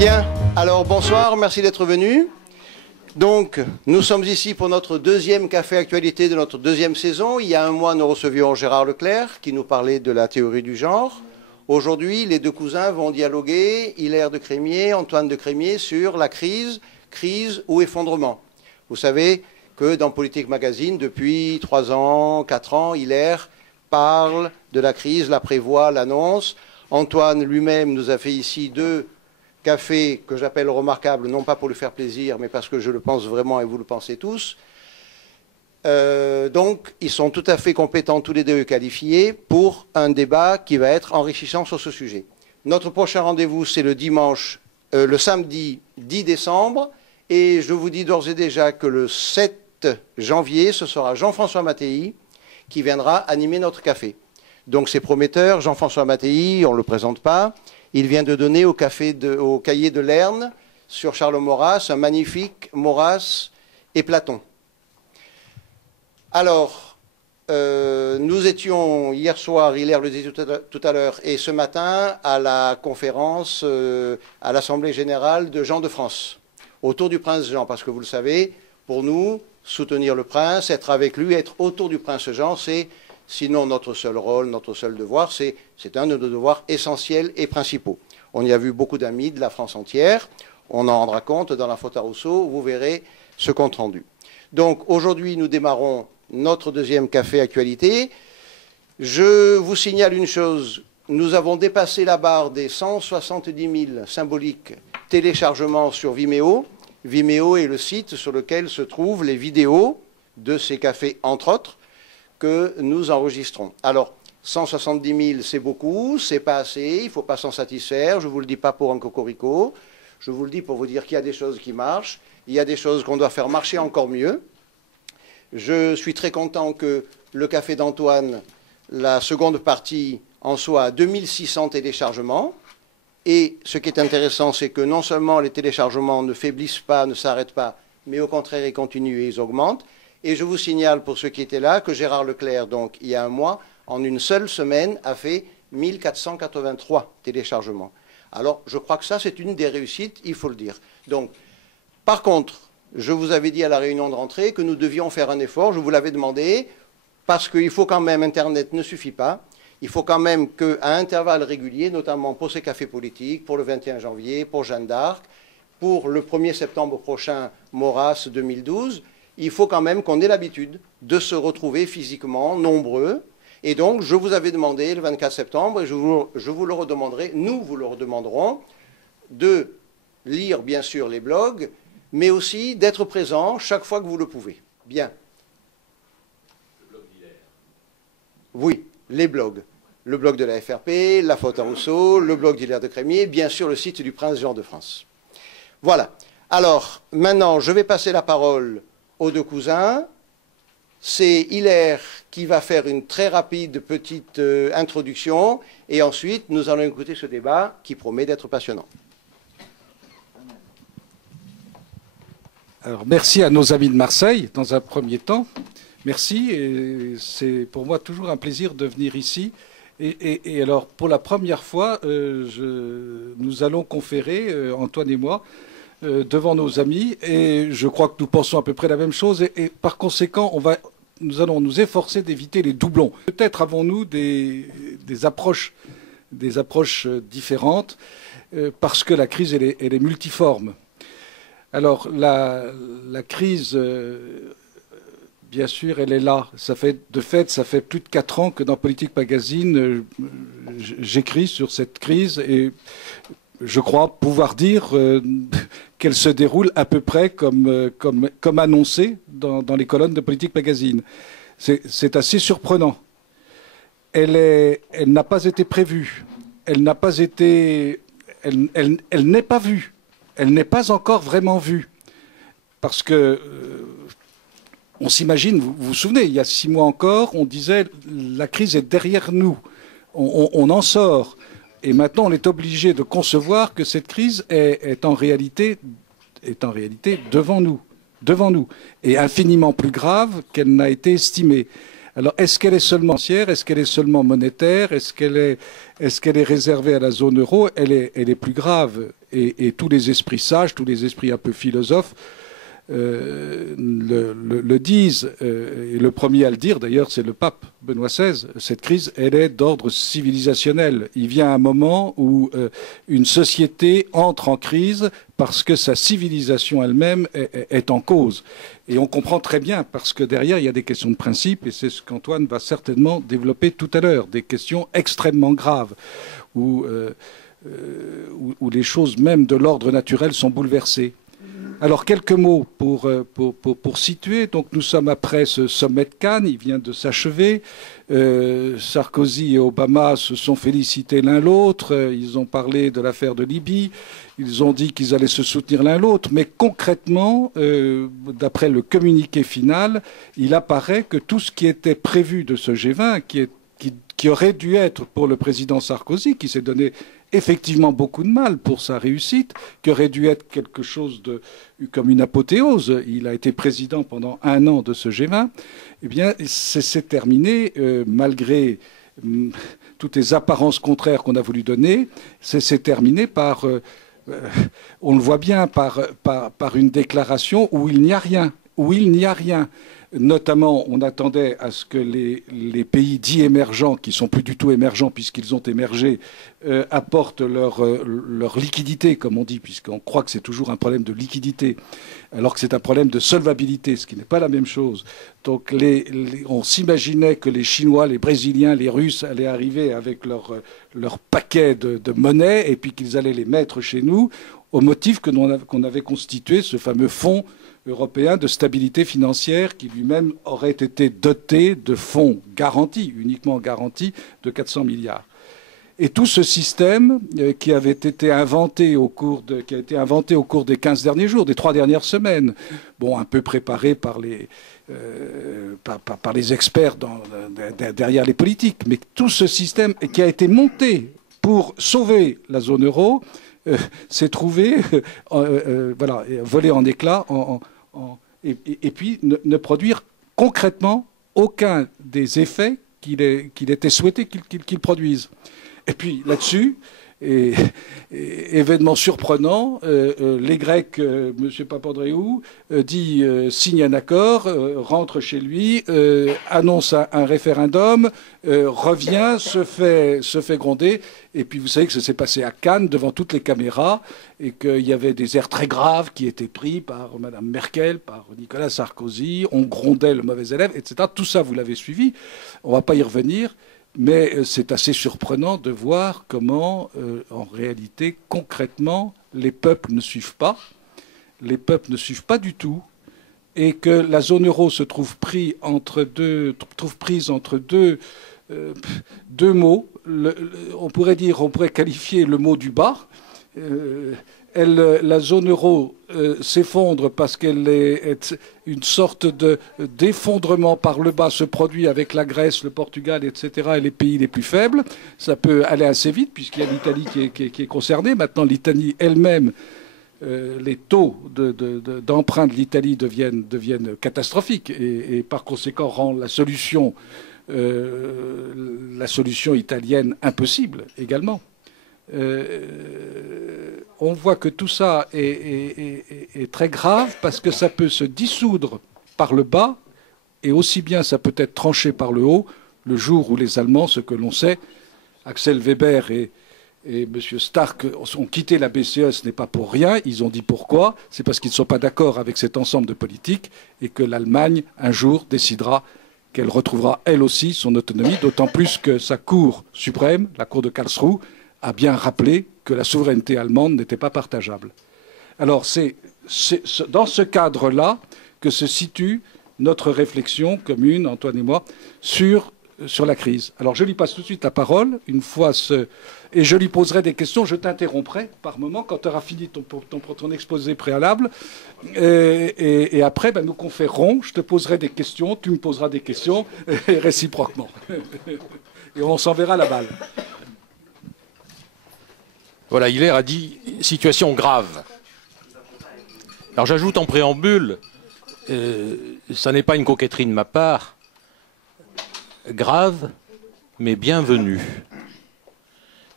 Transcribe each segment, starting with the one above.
Bien, alors bonsoir, merci d'être venus. Donc, nous sommes ici pour notre deuxième café actualité de notre deuxième saison. Il y a un mois, nous recevions Gérard Leclerc qui nous parlait de la théorie du genre. Aujourd'hui, les deux cousins vont dialoguer, Hilaire de Crémier, Antoine de Crémier, sur la crise ou effondrement. Vous savez que dans Politique Magazine, depuis 3 ans, 4 ans, Hilaire parle de la crise, la prévoit, l'annonce. Antoine lui-même nous a fait ici 2 cafés que j'appelle remarquables, non pas pour lui faire plaisir, mais parce que je le pense vraiment et vous le pensez tous. Donc, ils sont tout à fait compétents, tous les deux qualifiés, pour un débat qui va être enrichissant sur ce sujet. Notre prochain rendez-vous, c'est le samedi 10 décembre, et je vous dis d'ores et déjà que le 7 janvier, ce sera Jean-François Mattei qui viendra animer notre café. Donc c'est prometteur. Jean-François Mattei, on ne le présente pas. Il vient de donner au cahier de Lerne, sur Charles Maurras, un magnifique Maurras et Platon. Alors, nous étions hier soir, Hilaire le disait tout à l'heure, et ce matin à la conférence à l'Assemblée générale de Jean de France, autour du prince Jean, parce que vous le savez, pour nous, soutenir le prince, être avec lui, être autour du prince Jean, c'est sinon notre seul rôle, notre seul devoir, c'est un de nos devoirs essentiels et principaux. On y a vu beaucoup d'amis de la France entière, on en rendra compte dans la faute à Rousseau, vous verrez ce compte rendu. Donc aujourd'hui, nous démarrons notre deuxième café actualité. Je vous signale une chose, nous avons dépassé la barre des 170 000 symboliques téléchargements sur Vimeo. Vimeo est le site sur lequel se trouvent les vidéos de ces cafés, entre autres, que nous enregistrons. Alors, 170 000, c'est beaucoup, c'est pas assez, il ne faut pas s'en satisfaire, je ne vous le dis pas pour un cocorico, je vous le dis pour vous dire qu'il y a des choses qui marchent, il y a des choses qu'on doit faire marcher encore mieux. Je suis très content que le café d'Antoine, la seconde partie, en soit à 2600 téléchargements. Et ce qui est intéressant, c'est que non seulement les téléchargements ne faiblissent pas, ne s'arrêtent pas, mais au contraire, ils continuent et ils augmentent. Et je vous signale, pour ceux qui étaient là, que Gérard Leclerc, donc, il y a un mois, en une seule semaine, a fait 1483 téléchargements. Alors, je crois que ça, c'est une des réussites, il faut le dire. Donc, par contre, je vous avais dit à la réunion de rentrée que nous devions faire un effort, je vous l'avais demandé, parce qu'il faut quand même, Internet ne suffit pas, il faut quand même qu'à intervalles réguliers, notamment pour ces cafés politiques, pour le 21 janvier, pour Jeanne d'Arc, pour le 1er septembre prochain, Maurras 2012, il faut quand même qu'on ait l'habitude de se retrouver physiquement nombreux. Et donc, je vous avais demandé le 24 septembre, et je vous le redemanderai, nous vous le redemanderons, de lire bien sûr les blogs, mais aussi d'être présent chaque fois que vous le pouvez. Bien. Le blog d'Hilaire. Oui, les blogs. Le blog de la FRP, la faute à Rousseau, le blog d'Hilaire de Crémier, bien sûr le site du prince Jean de France. Voilà. Alors, maintenant, je vais passer la parole aux deux cousins. C'est Hilaire qui va faire une très rapide petite introduction, et ensuite, nous allons écouter ce débat qui promet d'être passionnant. Alors, merci à nos amis de Marseille, dans un premier temps. Merci, et c'est pour moi toujours un plaisir de venir ici. Et alors, pour la première fois, nous allons conférer, Antoine et moi, devant nos amis, et je crois que nous pensons à peu près la même chose, et par conséquent, nous allons nous efforcer d'éviter les doublons. Peut-être avons-nous des approches différentes, parce que la crise, elle est multiforme. Alors, la crise, bien sûr, elle est là. Ça fait plus de 4 ans que dans Politique Magazine, j'écris sur cette crise, et je crois pouvoir dire qu'elle se déroule à peu près comme annoncé dans les colonnes de Politique Magazine. C'est assez surprenant. Elle n'a pas été prévue. Elle n'a pas été... Elle n'est pas vue. Elle n'est pas encore vraiment vue. Parce que... on s'imagine, vous vous souvenez, il y a 6 mois encore, on disait la crise est derrière nous, on en sort. Et maintenant, on est obligé de concevoir que cette crise est en réalité devant nous, et infiniment plus grave qu'elle n'a été estimée. Alors, est-ce qu'elle est seulement financière? Est-ce qu'elle est seulement monétaire? Est-ce qu'elle est réservée à la zone euro? Elle est plus grave. Et tous les esprits sages, tous les esprits un peu philosophes le disent. Et le premier à le dire, d'ailleurs, c'est le pape Benoît XVI. Cette crise, elle est d'ordre civilisationnel. Il vient un moment où une société entre en crise parce que sa civilisation elle-même est en cause. Et on comprend très bien, parce que derrière, il y a des questions de principe, et c'est ce qu'Antoine va certainement développer tout à l'heure, des questions extrêmement graves, où les choses même de l'ordre naturel sont bouleversées. Alors, quelques mots pour situer. Donc, nous sommes après ce sommet de Cannes, il vient de s'achever. Sarkozy et Obama se sont félicités l'un l'autre. Ils ont parlé de l'affaire de Libye. Ils ont dit qu'ils allaient se soutenir l'un l'autre. Mais concrètement, d'après le communiqué final, il apparaît que tout ce qui était prévu de ce G20, qui aurait dû être pour le président Sarkozy, qui s'est donné effectivement beaucoup de mal pour sa réussite, qui aurait dû être quelque chose comme une apothéose. Il a été président pendant 1 an de ce G20. Eh bien, c'est terminé, malgré toutes les apparences contraires qu'on a voulu donner, c'est terminé par, on le voit bien, par une déclaration où il n'y a rien, Notamment, on attendait à ce que les pays dits émergents, qui sont plus du tout émergents puisqu'ils ont émergé, apportent leur liquidité, comme on dit, puisqu'on croit que c'est toujours un problème de liquidité, alors que c'est un problème de solvabilité, ce qui n'est pas la même chose. Donc on s'imaginait que les Chinois, les Brésiliens, les Russes allaient arriver avec leur paquet de monnaie et puis qu'ils allaient les mettre chez nous, au motif qu'on avait constitué ce fameux fonds européen de stabilité financière qui lui-même aurait été doté de fonds garantis, uniquement garantis, de 400 milliards. Et tout ce système qui avait été inventé au cours des 15 derniers jours, des 3 dernières semaines, bon, un peu préparé par les experts derrière les politiques, mais tout ce système qui a été monté pour sauver la zone euro s'est trouvé volé en éclats et puis ne produire concrètement aucun des effets qu'il était souhaité qu'il produise. Et puis là-dessus, événement surprenant, les Grecs, M. Papandréou, signe un accord, rentre chez lui, annonce un référendum, revient, se fait gronder. Et puis vous savez que ça s'est passé à Cannes devant toutes les caméras et qu'il y avait des airs très graves qui étaient pris par Mme Merkel, par Nicolas Sarkozy, on grondait le mauvais élève, etc. Tout ça, vous l'avez suivi, on ne va pas y revenir. Mais c'est assez surprenant de voir comment, en réalité, concrètement, les peuples ne suivent pas. Les peuples ne suivent pas du tout. Et que la zone euro se trouve prise entre deux mots. On pourrait qualifier le mot du bas. La zone euro s'effondre parce qu'elle est une sorte d'effondrement par le bas se produit avec la Grèce, le Portugal, etc. et les pays les plus faibles. Ça peut aller assez vite puisqu'il y a l'Italie qui est concernée. Maintenant, l'Italie elle-même, les taux d'emprunt de l'Italie deviennent catastrophiques et par conséquent rend la solution italienne impossible également. On voit que tout ça est très grave parce que ça peut se dissoudre par le bas et aussi bien ça peut être tranché par le haut le jour où les Allemands, ce que l'on sait, Axel Weber et M. Stark ont quitté la BCE, ce n'est pas pour rien, ils ont dit pourquoi, c'est parce qu'ils ne sont pas d'accord avec cet ensemble de politiques et que l'Allemagne, un jour, décidera qu'elle retrouvera elle aussi son autonomie, d'autant plus que sa Cour suprême, la Cour de Karlsruhe, a bien rappelé que la souveraineté allemande n'était pas partageable. Alors c'est dans ce cadre-là que se situe notre réflexion commune, Antoine et moi, sur la crise. Alors je lui passe tout de suite la parole, et je lui poserai des questions, je t'interromprai par moment quand tu auras fini ton exposé préalable, et après nous conférerons, je te poserai des questions, tu me poseras des questions, et réciproquement. Et on s'enverra la balle. Voilà, Hilaire a dit « situation grave ». Alors j'ajoute en préambule, ça n'est pas une coquetterie de ma part, grave, mais bienvenue.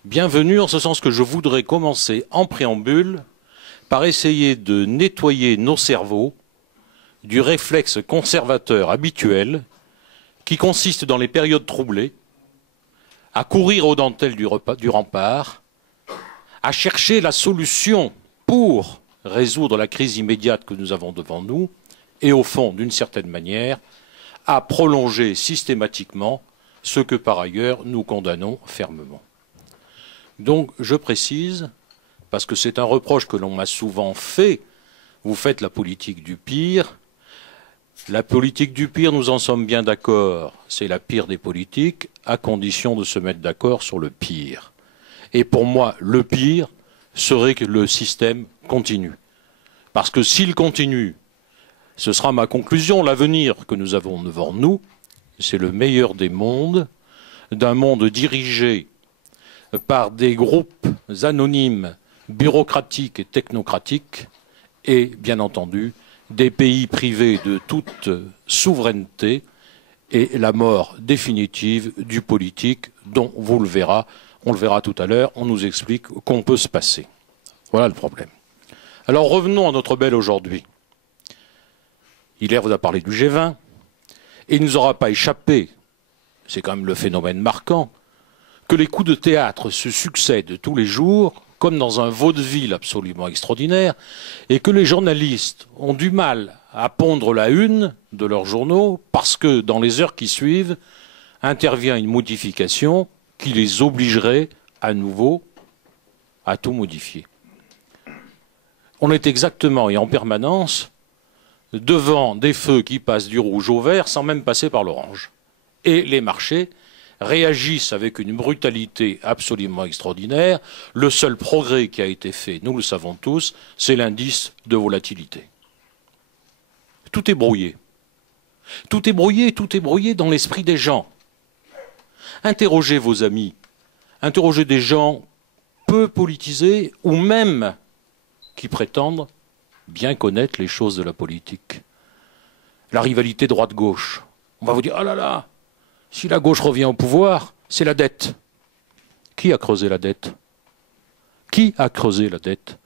Bienvenue en ce sens que je voudrais commencer en préambule par essayer de nettoyer nos cerveaux du réflexe conservateur habituel qui consiste dans les périodes troublées à courir aux dentelles du rempart, à chercher la solution pour résoudre la crise immédiate que nous avons devant nous et au fond, d'une certaine manière, à prolonger systématiquement ce que par ailleurs nous condamnons fermement. Donc je précise, parce que c'est un reproche que l'on m'a souvent fait, vous faites la politique du pire. La politique du pire, nous en sommes bien d'accord, c'est la pire des politiques, à condition de se mettre d'accord sur le pire. Et pour moi, le pire serait que le système continue. Parce que s'il continue, ce sera ma conclusion, l'avenir que nous avons devant nous, c'est le meilleur des mondes, d'un monde dirigé par des groupes anonymes, bureaucratiques et technocratiques, et bien entendu, des pays privés de toute souveraineté et la mort définitive du politique dont, vous le verrez, on le verra tout à l'heure, on nous explique qu'on peut se passer. Voilà le problème. Alors revenons à notre belle aujourd'hui. Hilaire vous a parlé du G20, et il ne nous aura pas échappé, c'est quand même le phénomène marquant, que les coups de théâtre se succèdent tous les jours, comme dans un vaudeville absolument extraordinaire, et que les journalistes ont du mal à pondre la une de leurs journaux, parce que dans les heures qui suivent, intervient une modification qui les obligerait à nouveau à tout modifier. On est exactement et en permanence devant des feux qui passent du rouge au vert sans même passer par l'orange. Et les marchés réagissent avec une brutalité absolument extraordinaire. Le seul progrès qui a été fait, nous le savons tous, c'est l'indice de volatilité. Tout est brouillé. Tout est brouillé dans l'esprit des gens. Interrogez vos amis, interrogez des gens peu politisés ou même qui prétendent bien connaître les choses de la politique. La rivalité droite-gauche. On va vous dire, ah là là, si la gauche revient au pouvoir, c'est la dette. Qui a creusé la dette? Qui a creusé la dette?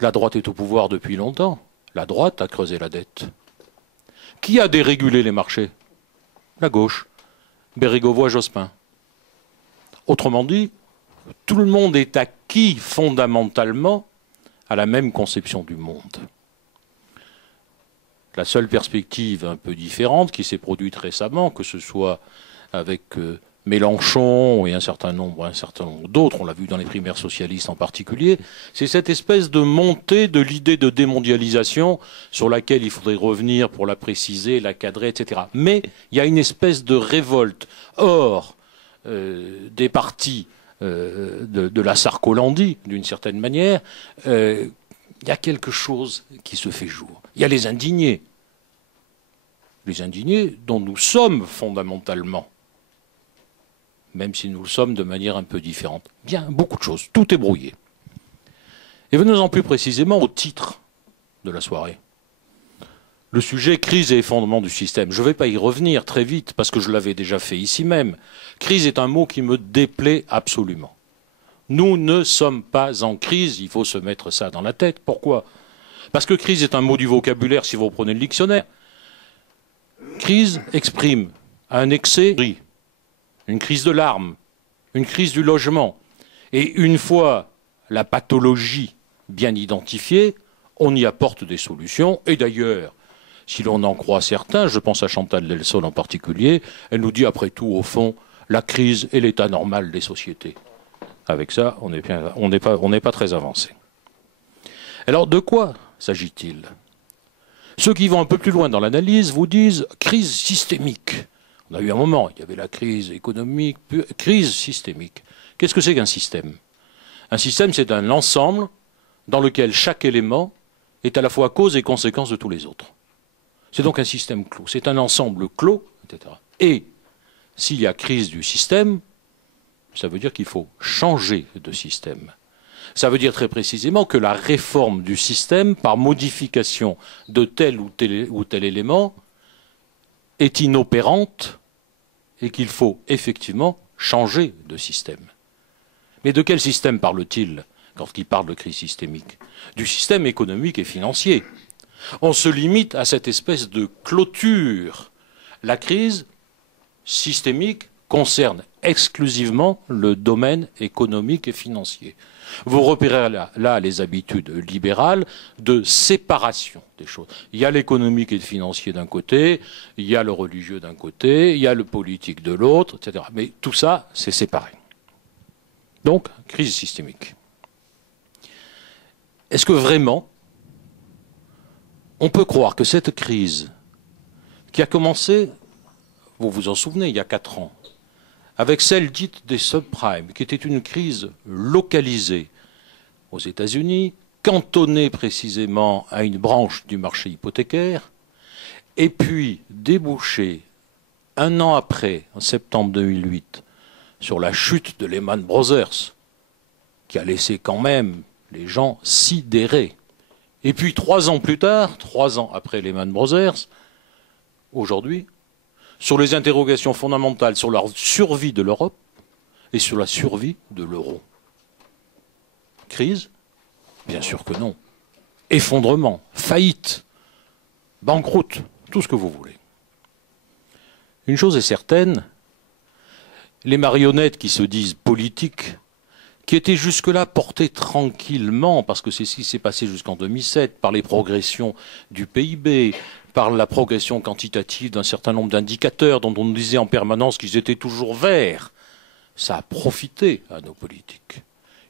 La droite est au pouvoir depuis longtemps. La droite a creusé la dette. Qui a dérégulé les marchés? La gauche. Bérégovoy-Jospin. Autrement dit, tout le monde est acquis fondamentalement à la même conception du monde. La seule perspective un peu différente qui s'est produite récemment, que ce soit avec Mélenchon et un certain nombre d'autres, on l'a vu dans les primaires socialistes en particulier, c'est cette espèce de montée de l'idée de démondialisation sur laquelle il faudrait revenir pour la préciser, la cadrer, etc. Mais il y a une espèce de révolte hors des partis de la Sarkolandie, d'une certaine manière. Il y a quelque chose qui se fait jour. Il y a les indignés dont nous sommes fondamentalement, même si nous le sommes de manière un peu différente. Bien, beaucoup de choses, tout est brouillé. Et venons-en plus précisément au titre de la soirée. Le sujet crise et effondrement du système. Je ne vais pas y revenir très vite parce que je l'avais déjà fait ici même. Crise est un mot qui me déplaît absolument. Nous ne sommes pas en crise, il faut se mettre ça dans la tête. Pourquoi? Parce que crise est un mot du vocabulaire si vous reprenez le dictionnaire. Crise exprime un excès, une crise de larmes, une crise du logement. Et une fois la pathologie bien identifiée, on y apporte des solutions. Et d'ailleurs, si l'on en croit certains, je pense à Chantal Delsol en particulier, elle nous dit après tout, au fond, la crise est l'état normal des sociétés. Avec ça, on n'est pas très avancé. Alors, de quoi s'agit-il? Ceux qui vont un peu plus loin dans l'analyse vous disent crise systémique. On a eu un moment, il y avait la crise économique, crise systémique. Qu'est-ce que c'est qu'un système? Un système, c'est un ensemble dans lequel chaque élément est à la fois cause et conséquence de tous les autres. C'est donc un système clos. C'est un ensemble clos, etc. Et s'il y a crise du système, ça veut dire qu'il faut changer de système. Ça veut dire très précisément que la réforme du système, par modification de tel ou tel élément, est inopérante et qu'il faut effectivement changer de système. Mais de quel système parle-t-il quand il parle de crise systémique? Du système économique et financier. On se limite à cette espèce de clôture. La crise systémique concerne exclusivement le domaine économique et financier. Vous repérez là les habitudes libérales de séparation des choses. Il y a l'économique et le financier d'un côté, il y a le religieux d'un côté, il y a le politique de l'autre, etc. Mais tout ça, c'est séparé. Donc, crise systémique. Est-ce que vraiment, on peut croire que cette crise, qui a commencé, vous vous en souvenez, il y a 4 ans, avec celle dite des subprimes, qui était une crise localisée aux États-Unis, cantonnée précisément à une branche du marché hypothécaire, et puis débouchée 1 an après, en septembre 2008, sur la chute de Lehman Brothers, qui a laissé quand même les gens sidérés. Et puis 3 ans plus tard, 3 ans après Lehman Brothers, aujourd'hui, sur les interrogations fondamentales sur la survie de l'Europe et sur la survie de l'euro. Crise? Bien sûr que non. Effondrement, faillite, banqueroute, tout ce que vous voulez. Une chose est certaine, les marionnettes qui se disent politiques, qui étaient jusque-là portées tranquillement, parce que c'est ce qui s'est passé jusqu'en 2007, par les progressions du PIB, par la progression quantitative d'un certain nombre d'indicateurs dont on nous disait en permanence qu'ils étaient toujours verts, ça a profité à nos politiques.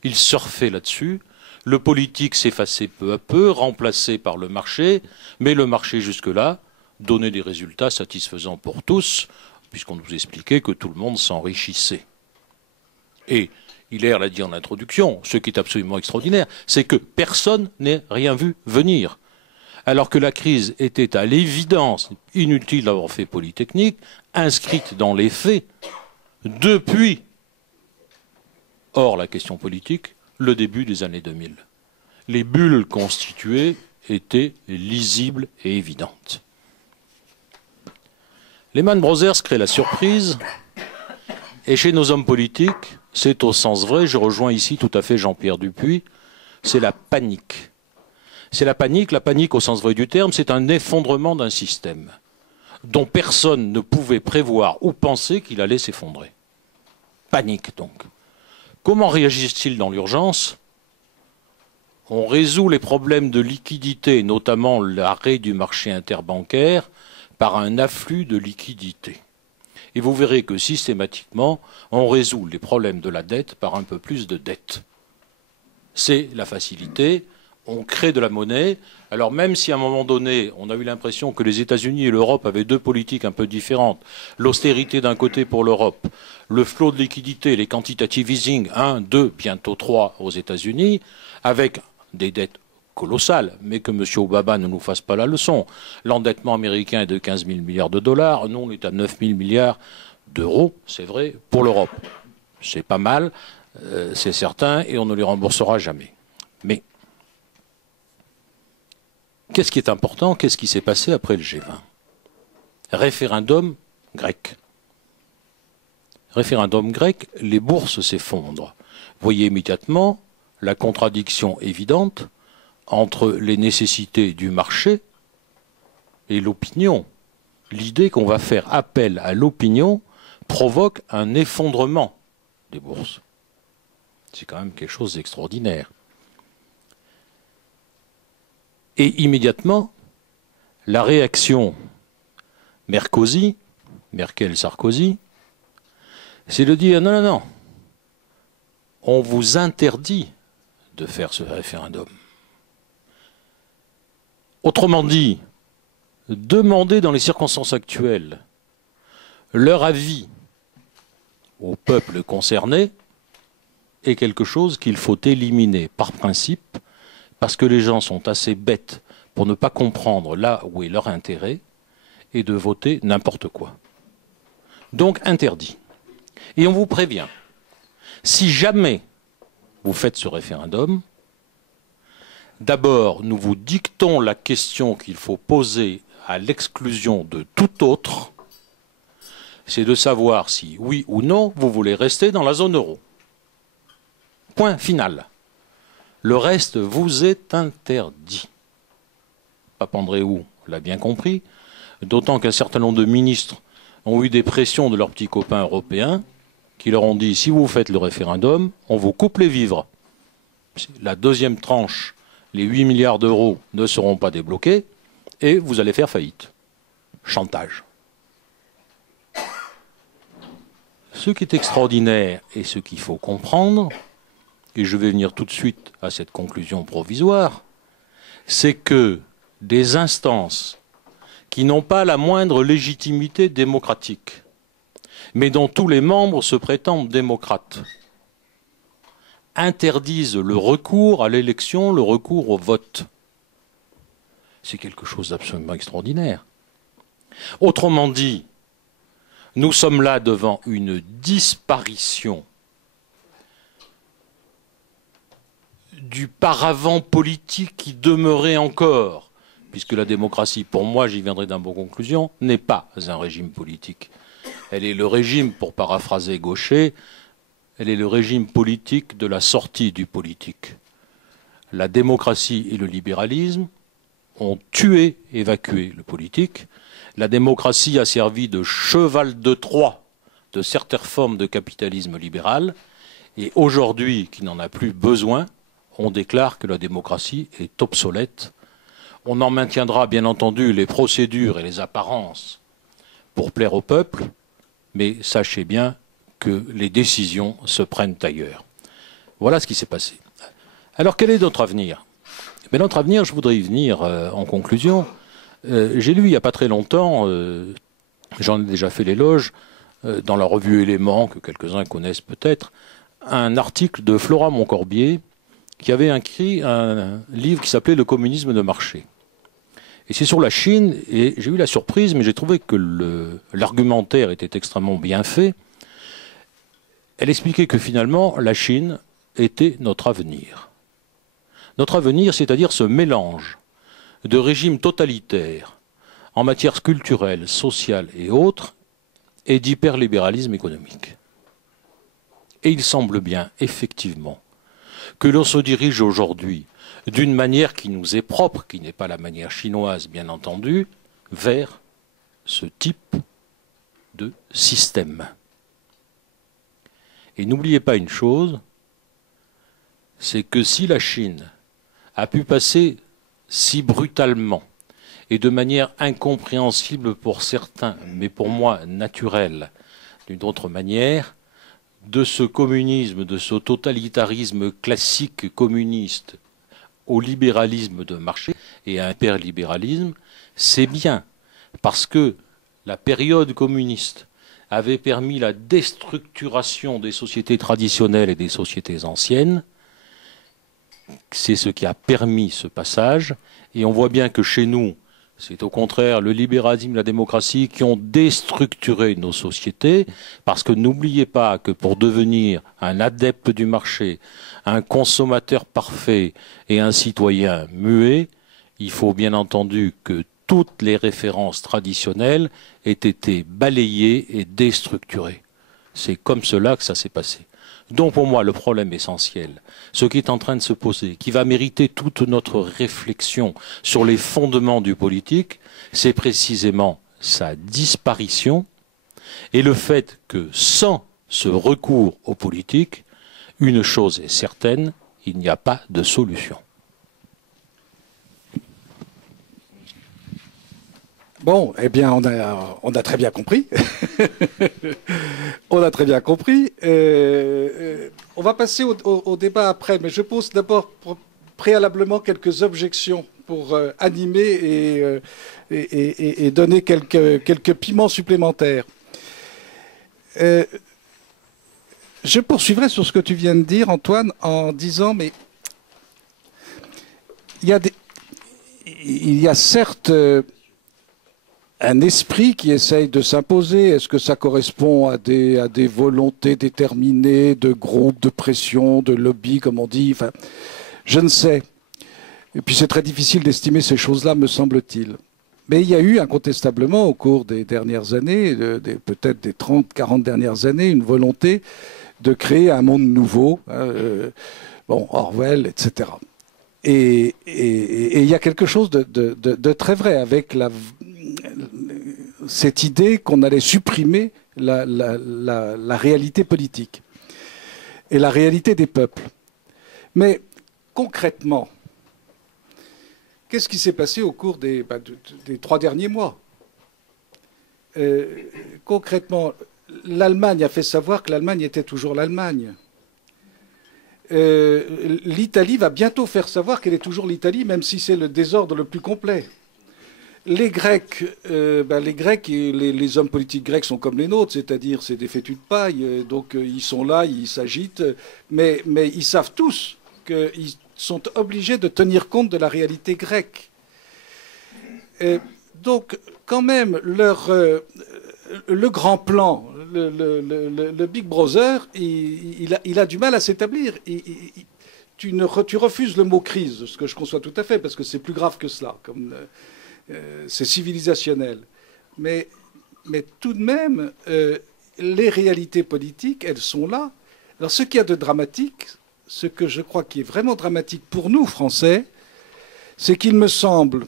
Ils surfaient là-dessus, le politique s'effaçait peu à peu, remplacé par le marché, mais le marché jusque-là donnait des résultats satisfaisants pour tous, puisqu'on nous expliquait que tout le monde s'enrichissait. Et Hilaire l'a dit en introduction, ce qui est absolument extraordinaire, c'est que personne n'ait rien vu venir. Alors que la crise était à l'évidence, inutile d'avoir fait Polytechnique, inscrite dans les faits depuis, hors la question politique, le début des années 2000. Les bulles constituées étaient lisibles et évidentes. Lehman Brothers crée la surprise, et chez nos hommes politiques, c'est au sens vrai, je rejoins ici tout à fait Jean-Pierre Dupuis, c'est la panique. C'est la panique au sens vrai du terme, c'est un effondrement d'un système dont personne ne pouvait prévoir ou penser qu'il allait s'effondrer. Panique donc. Comment réagissent-ils dans l'urgence? On résout les problèmes de liquidité, notamment l'arrêt du marché interbancaire, par un afflux de liquidités. Et vous verrez que systématiquement, on résout les problèmes de la dette par un peu plus de dette. C'est la facilité, on crée de la monnaie. Alors même si à un moment donné, on a eu l'impression que les États-Unis et l'Europe avaient 2 politiques un peu différentes, l'austérité d'un côté pour l'Europe, le flot de liquidité, les quantitative easing, 1, 2, bientôt 3 aux États-Unis, avec des dettes colossales, mais que M. Obama ne nous fasse pas la leçon. L'endettement américain est de 15 000 milliards de dollars, nous on est à 9 000 milliards d'euros, c'est vrai, pour l'Europe. C'est pas mal, c'est certain, et on ne les remboursera jamais. Mais qu'est-ce qui est important? Qu'est-ce qui s'est passé après le G20? Référendum grec. Référendum grec, les bourses s'effondrent. Vous voyez immédiatement la contradiction évidente entre les nécessités du marché et l'opinion. L'idée qu'on va faire appel à l'opinion provoque un effondrement des bourses. C'est quand même quelque chose d'extraordinaire. Et immédiatement, la réaction Merkel-Sarkozy, c'est de dire non, on vous interdit de faire ce référendum. Autrement dit, demander dans les circonstances actuelles leur avis au peuple concerné est quelque chose qu'il faut éliminer par principe, parce que les gens sont assez bêtes pour ne pas comprendre là où est leur intérêt et de voter n'importe quoi. Donc interdit. Et on vous prévient, si jamais vous faites ce référendum, d'abord, nous vous dictons la question qu'il faut poser à l'exclusion de tout autre. c'est de savoir si, oui ou non, vous voulez rester dans la zone euro. Point final. Le reste vous est interdit. Papandréou l'a bien compris, d'autant qu'un certain nombre de ministres ont eu des pressions de leurs petits copains européens qui leur ont dit, si vous faites le référendum, on vous coupe les vivres. La deuxième tranche, les 8 milliards d'euros ne seront pas débloqués et vous allez faire faillite. Chantage. Ce qui est extraordinaire et ce qu'il faut comprendre, et je vais venir tout de suite à cette conclusion provisoire, c'est que des instances qui n'ont pas la moindre légitimité démocratique, mais dont tous les membres se prétendent démocrates, interdisent le recours à l'élection, le recours au vote. C'est quelque chose d'absolument extraordinaire. Autrement dit, nous sommes là devant une disparition du paravent politique qui demeurait encore, puisque la démocratie, pour moi, j'y viendrai d'un bon conclusion, n'est pas un régime politique. Elle est le régime, pour paraphraser Gaucher, elle est le régime politique de la sortie du politique. La démocratie et le libéralisme ont tué, évacué le politique. La démocratie a servi de cheval de Troie de certaines formes de capitalisme libéral. Et aujourd'hui, qui n'en a plus besoin, on déclare que la démocratie est obsolète. On en maintiendra bien entendu les procédures et les apparences pour plaire au peuple, mais sachez bien que les décisions se prennent ailleurs. Voilà ce qui s'est passé. Alors quel est notre avenir? Mais notre avenir, je voudrais y venir en conclusion. J'ai lu il n'y a pas très longtemps, j'en ai déjà fait l'éloge, dans la revue Éléments, que quelques-uns connaissent peut-être, un article de Flora Moncorbier qui avait écrit un livre qui s'appelait Le communisme de marché. Et c'est sur la Chine, et j'ai eu la surprise, mais j'ai trouvé que l'argumentaire était extrêmement bien fait. Elle expliquait que finalement, la Chine était notre avenir. Notre avenir, c'est-à-dire ce mélange de régimes totalitaires en matière culturelle, sociale et autres, et d'hyperlibéralisme économique. Et il semble bien, effectivement, que l'on se dirige aujourd'hui d'une manière qui nous est propre, qui n'est pas la manière chinoise, bien entendu, vers ce type de système. Et n'oubliez pas une chose, c'est que si la Chine a pu passer si brutalement et de manière incompréhensible pour certains, mais pour moi naturelle d'une autre manière, de ce communisme, de ce totalitarisme classique communiste au libéralisme de marché et à l'hyperlibéralisme, c'est bien parce que la période communiste avait permis la déstructuration des sociétés traditionnelles et des sociétés anciennes. C'est ce qui a permis ce passage. Et on voit bien que chez nous, c'est au contraire le libéralisme et la démocratie qui ont déstructuré nos sociétés, parce que n'oubliez pas que pour devenir un adepte du marché, un consommateur parfait et un citoyen muet, il faut bien entendu que toutes les références traditionnelles aient été balayées et déstructurées. C'est comme cela que ça s'est passé. Donc pour moi, le problème essentiel, ce qui est en train de se poser, qui va mériter toute notre réflexion sur les fondements du politique, c'est précisément sa disparition et le fait que sans ce recours au politique, une chose est certaine, il n'y a pas de solution. Bon, eh bien, on a très bien compris. On a très bien compris. On va passer au débat après, mais je pose d'abord préalablement quelques objections pour animer et donner quelques piments supplémentaires. Je poursuivrai sur ce que tu viens de dire, Antoine, en disant, mais il y a certes un esprit qui essaye de s'imposer. Est-ce que ça correspond à des volontés déterminées, de groupes, de pression, de lobby, comme on dit? Enfin, je ne sais. Et puis c'est très difficile d'estimer ces choses-là, me semble-t-il. Mais il y a eu incontestablement au cours des dernières années, peut-être des 30, 40 dernières années, une volonté de créer un monde nouveau, bon, Orwell, etc. Et il y a quelque chose de très vrai avec cette idée qu'on allait supprimer la réalité politique et la réalité des peuples. Mais concrètement, qu'est-ce qui s'est passé au cours des 3 derniers mois? Concrètement, l'Allemagne a fait savoir que l'Allemagne était toujours l'Allemagne. L'Italie va bientôt faire savoir qu'elle est toujours l'Italie, même si c'est le désordre le plus complet. Les Grecs, et les hommes politiques grecs sont comme les nôtres, c'est-à-dire c'est des fétus de paille, donc ils sont là, ils s'agitent, mais ils savent tous qu'ils sont obligés de tenir compte de la réalité grecque. Donc, quand même, le grand plan, le Big Brother, il a du mal à s'établir. Tu refuses le mot crise, ce que je conçois tout à fait, parce que c'est plus grave que cela, c'est civilisationnel. Mais tout de même, les réalités politiques, elles sont là. Alors, ce qu'il y a de dramatique, ce que je crois qui est vraiment dramatique pour nous, Français, c'est qu'il me semble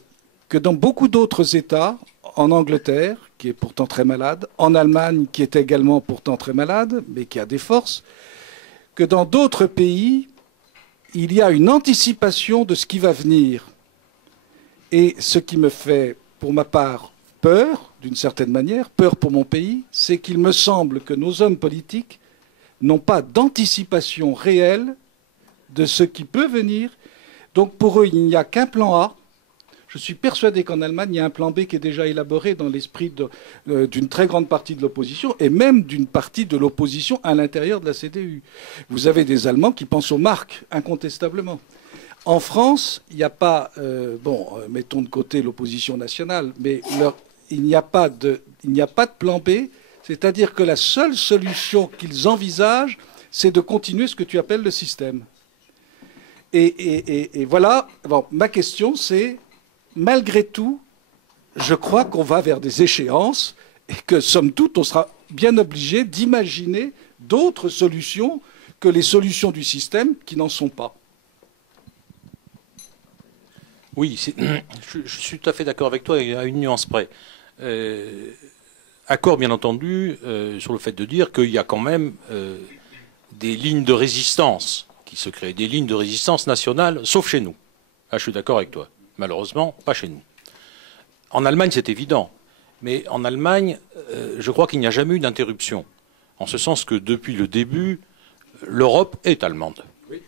que dans beaucoup d'autres États, en Angleterre, qui est pourtant très malade, en Allemagne, qui est également pourtant très malade, mais qui a des forces, que dans d'autres pays, il y a une anticipation de ce qui va venir. Et ce qui me fait, pour ma part, peur, d'une certaine manière, peur pour mon pays, c'est qu'il me semble que nos hommes politiques n'ont pas d'anticipation réelle de ce qui peut venir. Donc pour eux, il n'y a qu'un plan A. Je suis persuadé qu'en Allemagne, il y a un plan B qui est déjà élaboré dans l'esprit d'une très grande partie de l'opposition et même d'une partie de l'opposition à l'intérieur de la CDU. Vous avez des Allemands qui pensent aux marques, incontestablement. En France, il n'y a pas, mettons de côté l'opposition nationale, mais il n'y a pas de plan B, c'est-à-dire que la seule solution qu'ils envisagent, c'est de continuer ce que tu appelles le système. Et voilà, bon, ma question c'est, malgré tout, je crois qu'on va vers des échéances et que, somme toute, on sera bien obligé d'imaginer d'autres solutions que les solutions du système qui n'en sont pas. Oui, je suis tout à fait d'accord avec toi, à une nuance près. Accord, bien entendu, sur le fait de dire qu'il y a quand même des lignes de résistance qui se créent, des lignes de résistance nationales, sauf chez nous. Ah, je suis d'accord avec toi. Malheureusement, pas chez nous. En Allemagne, c'est évident. Mais en Allemagne, je crois qu'il n'y a jamais eu d'interruption. En ce sens que depuis le début, l'Europe est allemande. Oui.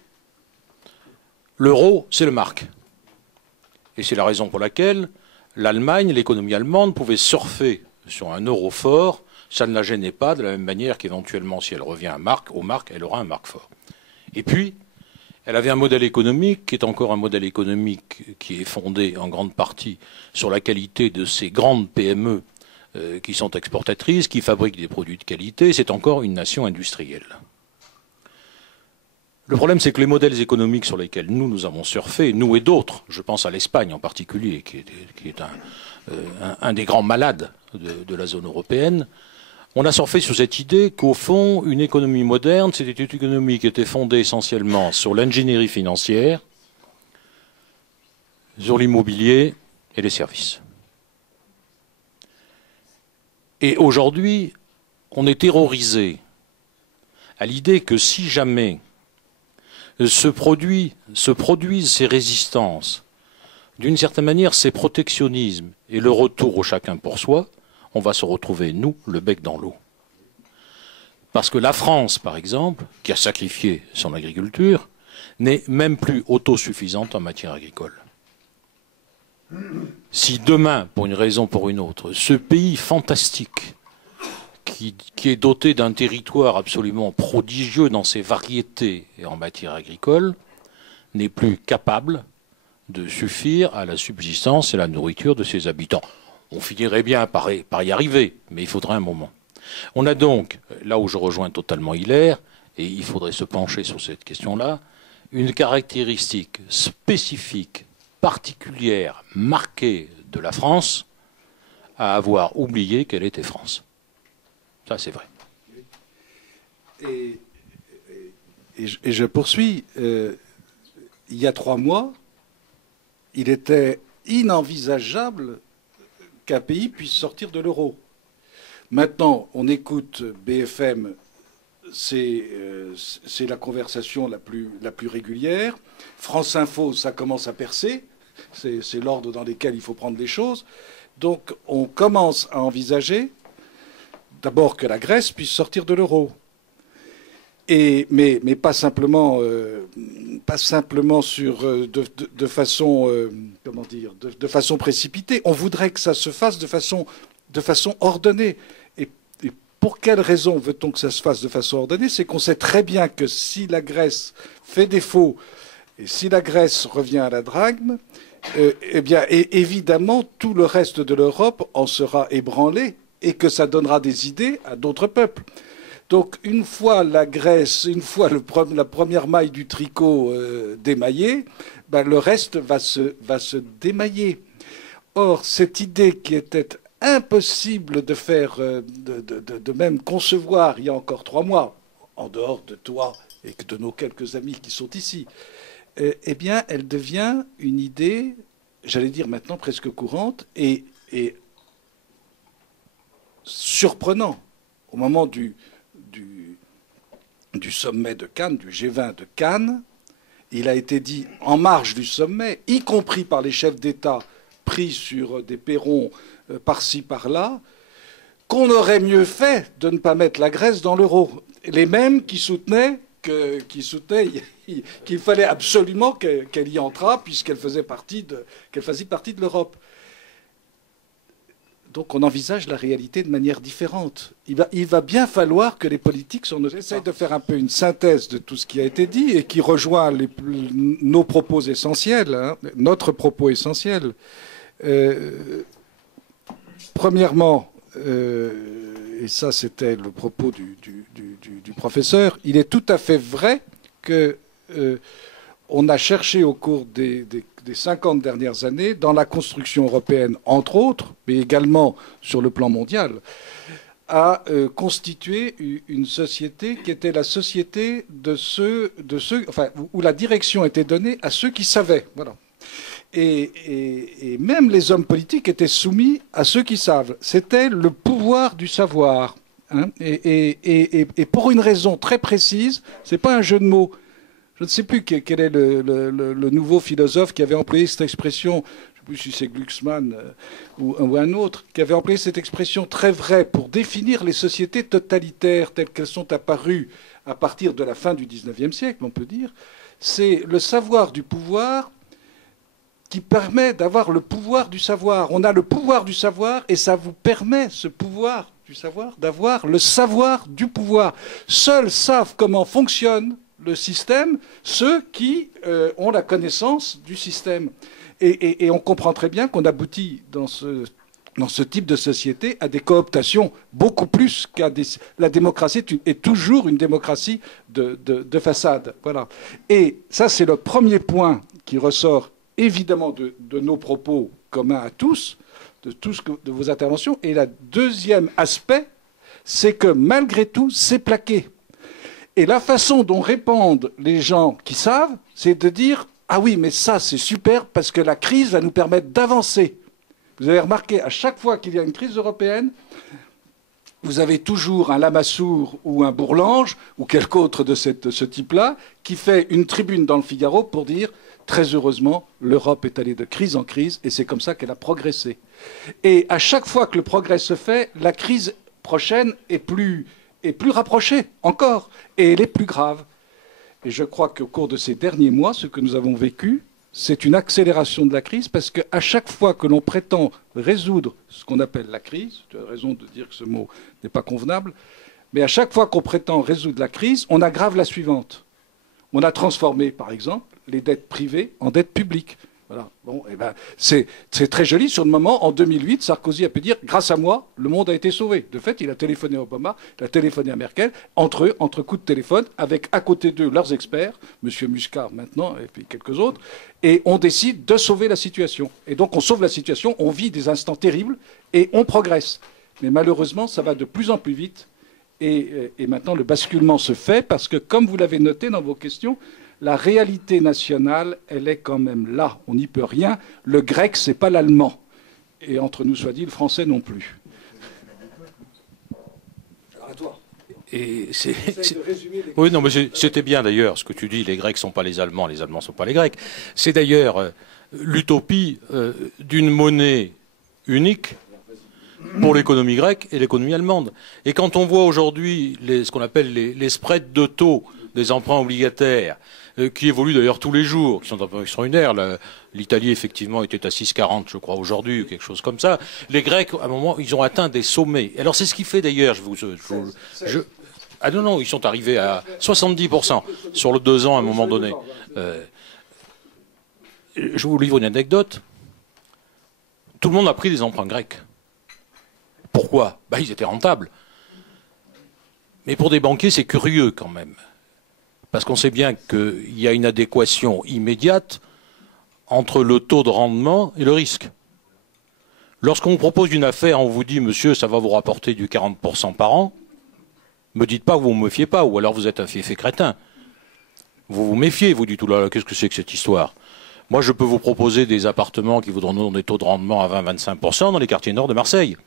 L'euro, c'est le mark. Et c'est la raison pour laquelle l'Allemagne, l'économie allemande, pouvait surfer sur un euro fort. Ça ne la gênait pas, de la même manière qu'éventuellement, si elle revient au mark, elle aura un mark fort. Et puis, elle avait un modèle économique qui est encore un modèle économique qui est fondé en grande partie sur la qualité de ces grandes PME qui sont exportatrices, qui fabriquent des produits de qualité. C'est encore une nation industrielle. Le problème, c'est que les modèles économiques sur lesquels nous avons surfé, nous et d'autres, je pense à l'Espagne en particulier, qui est un des grands malades de la zone européenne, on a surfé sur cette idée qu'au fond, une économie moderne, c'était une économie qui était fondée essentiellement sur l'ingénierie financière, sur l'immobilier et les services. Et aujourd'hui, on est terrorisé à l'idée que si jamais se produisent ces résistances, d'une certaine manière, ces protectionnismes et le retour au chacun pour soi, on va se retrouver, nous, le bec dans l'eau. Parce que la France, par exemple, qui a sacrifié son agriculture, n'est même plus autosuffisante en matière agricole. Si demain, pour une raison ou pour une autre, ce pays fantastique, qui est doté d'un territoire absolument prodigieux dans ses variétés et en matière agricole, n'est plus capable de suffire à la subsistance et à la nourriture de ses habitants. On finirait bien par y arriver, mais il faudrait un moment. On a donc, là où je rejoins totalement Hilaire, et il faudrait se pencher sur cette question-là, une caractéristique spécifique, particulière, marquée de la France, à avoir oublié qu'elle était France. Ça, c'est vrai. Et je poursuis. Il y a 3 mois, il était inenvisageable qu'un pays puisse sortir de l'euro. Maintenant, on écoute BFM, c'est la conversation la plus régulière. France Info, ça commence à percer. C'est l'ordre dans lequel il faut prendre les choses. Donc, on commence à envisager d'abord que la Grèce puisse sortir de l'euro. Mais pas simplement de façon comment dire, de façon précipitée. On voudrait que ça se fasse de façon ordonnée. Et pour quelle raison veut-on que ça se fasse de façon ordonnée? C'est qu'on sait très bien que si la Grèce fait défaut et si la Grèce revient à la drachme, eh bien évidemment tout le reste de l'Europe en sera ébranlé et que ça donnera des idées à d'autres peuples. Donc, une fois la Grèce, une fois la première maille du tricot démaillée, ben, le reste va se démailler. Or, cette idée qui était impossible de faire, de même concevoir il y a encore 3 mois, en dehors de toi et de nos quelques amis qui sont ici, eh bien, elle devient une idée, j'allais dire maintenant presque courante et surprenant au moment du sommet de Cannes, du G20 de Cannes. Il a été dit en marge du sommet, y compris par les chefs d'État pris sur des perrons par-ci, par-là, qu'on aurait mieux fait de ne pas mettre la Grèce dans l'euro. Les mêmes qui soutenaient qu'il fallait absolument qu'elle y entrât puisqu'elle faisait partie de l'Europe. Donc on envisage la réalité de manière différente. Il va bien falloir que les politiques essayent de faire un peu une synthèse de tout ce qui a été dit et qui rejoint nos propos essentiels, hein, notre propos essentiel. Premièrement, et ça c'était le propos du professeur, il est tout à fait vrai que on a cherché au cours des 50 dernières années, dans la construction européenne, entre autres, mais également sur le plan mondial, à constituer une société qui était la société de ceux enfin, où la direction était donnée à ceux qui savaient. Voilà. Et même les hommes politiques étaient soumis à ceux qui savent. C'était le pouvoir du savoir. Hein, et pour une raison très précise, c'est pas un jeu de mots. Je ne sais plus quel est le nouveau philosophe qui avait employé cette expression, je ne sais plus si c'est Glucksmann ou un autre, qui avait employé cette expression très vraie pour définir les sociétés totalitaires telles qu'elles sont apparues à partir de la fin du XIXe siècle, on peut dire. C'est le savoir du pouvoir qui permet d'avoir le pouvoir du savoir. On a le pouvoir du savoir et ça vous permet, ce pouvoir du savoir, d'avoir le savoir du pouvoir. Seuls savent comment fonctionne le système, ceux qui ont la connaissance du système. Et on comprend très bien qu'on aboutit dans ce type de société à des cooptations beaucoup plus qu'à la démocratie est toujours une démocratie de façade. Voilà. Et ça, c'est le premier point qui ressort évidemment de nos propos communs à tous, de vos interventions. Et le deuxième aspect, c'est que malgré tout, c'est plaqué. Et la façon dont répondent les gens qui savent, c'est de dire « Ah oui, mais ça, c'est super parce que la crise va nous permettre d'avancer. » Vous avez remarqué, à chaque fois qu'il y a une crise européenne, vous avez toujours un Lamassoure ou un Bourlange ou quelque autre de ce type-là qui fait une tribune dans le Figaro pour dire « Très heureusement, l'Europe est allée de crise en crise et c'est comme ça qu'elle a progressé. » Et à chaque fois que le progrès se fait, la crise prochaine est plus rapprochée encore, et elle est plus grave. Et je crois qu'au cours de ces derniers mois, ce que nous avons vécu, c'est une accélération de la crise, parce qu'à chaque fois que l'on prétend résoudre ce qu'on appelle la crise, tu as raison de dire que ce mot n'est pas convenable, mais à chaque fois qu'on prétend résoudre la crise, on aggrave la suivante. On a transformé, par exemple, les dettes privées en dettes publiques. Voilà. Bon, eh ben, c'est très joli. Sur le moment, en 2008, Sarkozy a pu dire, grâce à moi, le monde a été sauvé. De fait, il a téléphoné à Obama, il a téléphoné à Merkel, entre eux, entre coups de téléphone, avec à côté d'eux leurs experts, M. Muscat maintenant, et puis quelques autres, et on décide de sauver la situation. Et donc on sauve la situation, on vit des instants terribles, et on progresse. Mais malheureusement, ça va de plus en plus vite. Et maintenant, le basculement se fait parce que, comme vous l'avez noté dans vos questions, la réalité nationale, elle est quand même là. On n'y peut rien. Le grec, c'est pas l'allemand. Et entre nous soit dit, le français non plus. Alors à toi. Et oui, non, mais c'était bien d'ailleurs ce que tu dis. Les Grecs sont pas les Allemands sont pas les Grecs. C'est d'ailleurs l'utopie d'une monnaie unique pour l'économie grecque et l'économie allemande. Et quand on voit aujourd'hui ce qu'on appelle les spreads de taux des emprunts obligataires, qui évoluent d'ailleurs tous les jours, qui sont un peu extraordinaires. L'Italie, effectivement, était à 6,40, je crois, aujourd'hui, ou quelque chose comme ça. Les Grecs, à un moment, ils ont atteint des sommets. Alors, c'est ce qui fait, d'ailleurs, ah non, ils sont arrivés à 70% sur le 2 ans, à un moment donné. Je vous livre une anecdote. Tout le monde a pris des emprunts grecs. Pourquoi? Ils étaient rentables. Mais pour des banquiers, c'est curieux, quand même. Parce qu'on sait bien qu'il y a une adéquation immédiate entre le taux de rendement et le risque. Lorsqu'on vous propose une affaire, on vous dit, monsieur, ça va vous rapporter du 40% par an, ne me dites pas que vous ne me méfiez pas, ou alors vous êtes un fiefé crétin. Vous vous méfiez, vous dites, oulala, qu'est-ce que c'est que cette histoire? Moi, je peux vous proposer des appartements qui vous donneront des taux de rendement à 20-25% dans les quartiers nord de Marseille.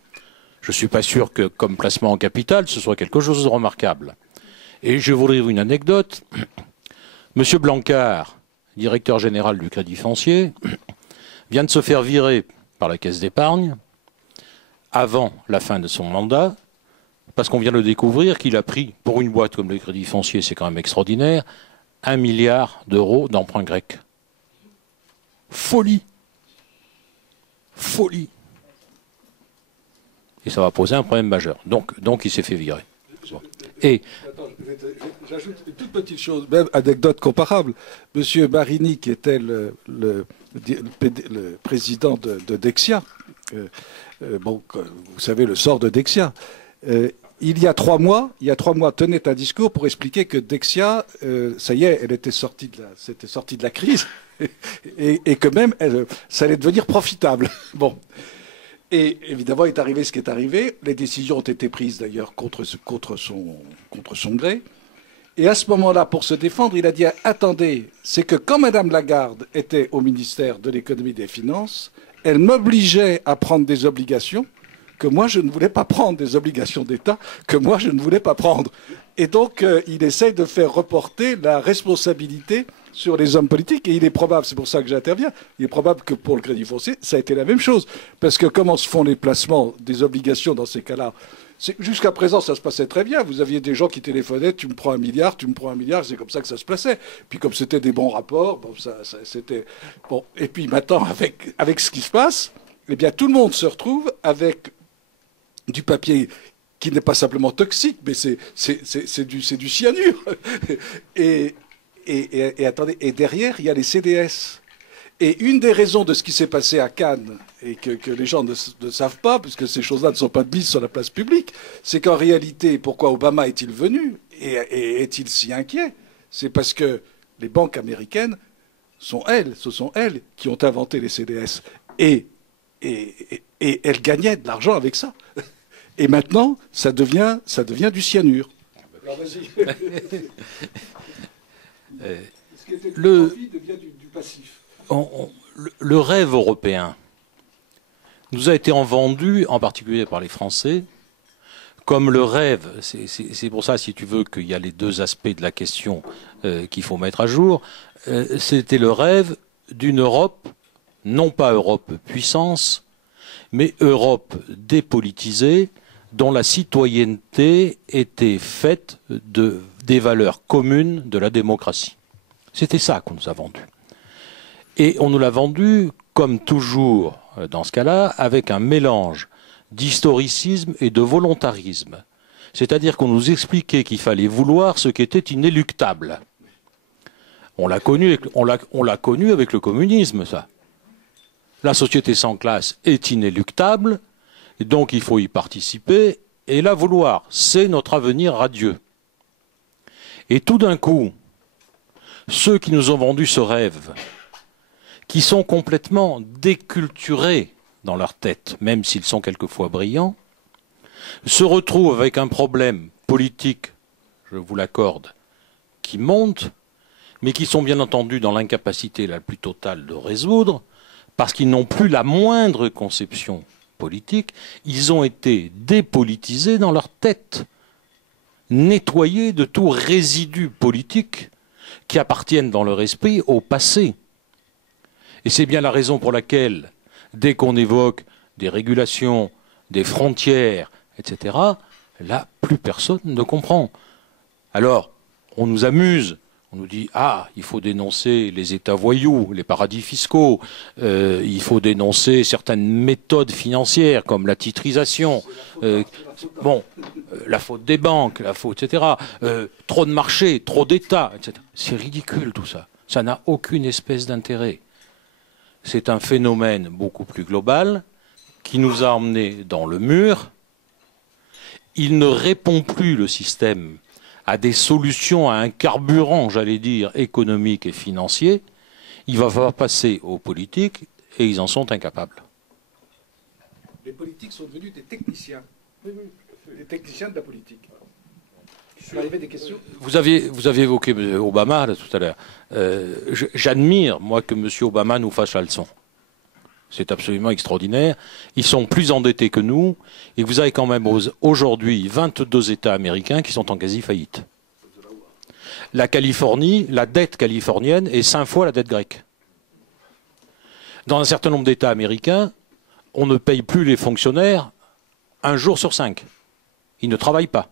Je ne suis pas sûr que, comme placement en capital, ce soit quelque chose de remarquable. Et je vais vous lire une anecdote. Monsieur Blancard, directeur général du Crédit Foncier, vient de se faire virer par la Caisse d'épargne avant la fin de son mandat, parce qu'on vient de découvrir qu'il a pris, pour une boîte comme le Crédit Foncier, c'est quand même extraordinaire, 1 milliard d'euros d'emprunts grecs. Folie. Folie. Et ça va poser un problème majeur. Donc il s'est fait virer. Et j'ajoute une toute petite chose, même anecdote comparable. Monsieur Marini, qui était le président de Dexia, vous savez le sort de Dexia, il y a 3 mois, tenait un discours pour expliquer que Dexia, ça y est, elle était sortie de la crise, et que même, ça allait devenir profitable. Bon. Et évidemment, est arrivé ce qui est arrivé. Les décisions ont été prises d'ailleurs contre son gré. Et à ce moment-là, pour se défendre, il a dit « Attendez, c'est que quand Mme Lagarde était au ministère de l'économie et des finances, elle m'obligeait à prendre des obligations que moi je ne voulais pas prendre, des obligations d'État que moi je ne voulais pas prendre. » Et donc, il essaye de faire reporter la responsabilité sur les hommes politiques. Et il est probable, c'est pour ça que j'interviens, il est probable que pour le Crédit Foncier, ça a été la même chose. Parce que comment se font les placements des obligations dans ces cas-là? Jusqu'à présent, ça se passait très bien. Vous aviez des gens qui téléphonaient, tu me prends 1 milliard, c'est comme ça que ça se plaçait. Puis comme c'était des bons rapports, c'était... Bon. Et puis maintenant, avec ce qui se passe, eh bien, tout le monde se retrouve avec du papier qui n'est pas simplement toxique, mais c'est du cyanure. Et attendez, et derrière, il y a les CDS. Et une des raisons de ce qui s'est passé à Cannes, et que les gens ne savent pas, puisque ces choses-là ne sont pas mises sur la place publique, c'est qu'en réalité, pourquoi Obama est-il venu et est-il si inquiet? C'est parce que les banques américaines ce sont elles qui ont inventé les CDS. Et elles gagnaient de l'argent avec ça. Et maintenant, ça devient du cyanure. Alors vas-y. Ce qui était du profit devient du passif. Le rêve européen nous a été vendu, en particulier par les Français, comme le rêve. C'est pour ça, si tu veux, qu'il y a les 2 aspects de la question qu'il faut mettre à jour. C'était le rêve d'une Europe, non pas Europe puissance, mais Europe dépolitisée, dont la citoyenneté était faite des valeurs communes de la démocratie. C'était ça qu'on nous a vendu. Et on nous l'a vendu, comme toujours dans ce cas-là, avec un mélange d'historicisme et de volontarisme. C'est-à-dire qu'on nous expliquait qu'il fallait vouloir ce qui était inéluctable. On l'a connu avec le communisme, ça. La société sans classe est inéluctable, et donc il faut y participer et la vouloir. C'est notre avenir radieux. Et tout d'un coup, ceux qui nous ont vendu ce rêve, qui sont complètement déculturés dans leur tête, même s'ils sont quelquefois brillants, se retrouvent avec un problème politique, je vous l'accorde, qui monte, mais qui sont bien entendu dans l'incapacité la plus totale de résoudre, parce qu'ils n'ont plus la moindre conception politique, ils ont été dépolitisés dans leur tête, nettoyés de tout résidu politique qui appartiennent dans leur esprit au passé. Et c'est bien la raison pour laquelle, dès qu'on évoque des régulations, des frontières, etc., là, plus personne ne comprend. Alors, on nous amuse, on nous dit « Ah, il faut dénoncer les États voyous, les paradis fiscaux, il faut dénoncer certaines méthodes financières comme la titrisation, la faute des banques, la faute, etc., trop de marchés, trop d'États, etc. » C'est ridicule tout ça. Ça n'a aucune espèce d'intérêt. C'est un phénomène beaucoup plus global qui nous a emmenés dans le mur. Il ne répond plus, le système, à des solutions, à un carburant, j'allais dire, économique et financier. Il va falloir passer aux politiques et ils en sont incapables. Les politiques sont devenus des techniciens. Des techniciens de la politique. Il va y avoir des questions. Vous aviez évoqué Obama là, tout à l'heure. J'admire, moi, que M. Obama nous fasse la leçon. C'est absolument extraordinaire. Ils sont plus endettés que nous. Et vous avez quand même aujourd'hui 22 États américains qui sont en quasi-faillite. La Californie, la dette californienne est 5 fois la dette grecque. Dans un certain nombre d'États américains, on ne paye plus les fonctionnaires 1 jour sur 5. Ils ne travaillent pas.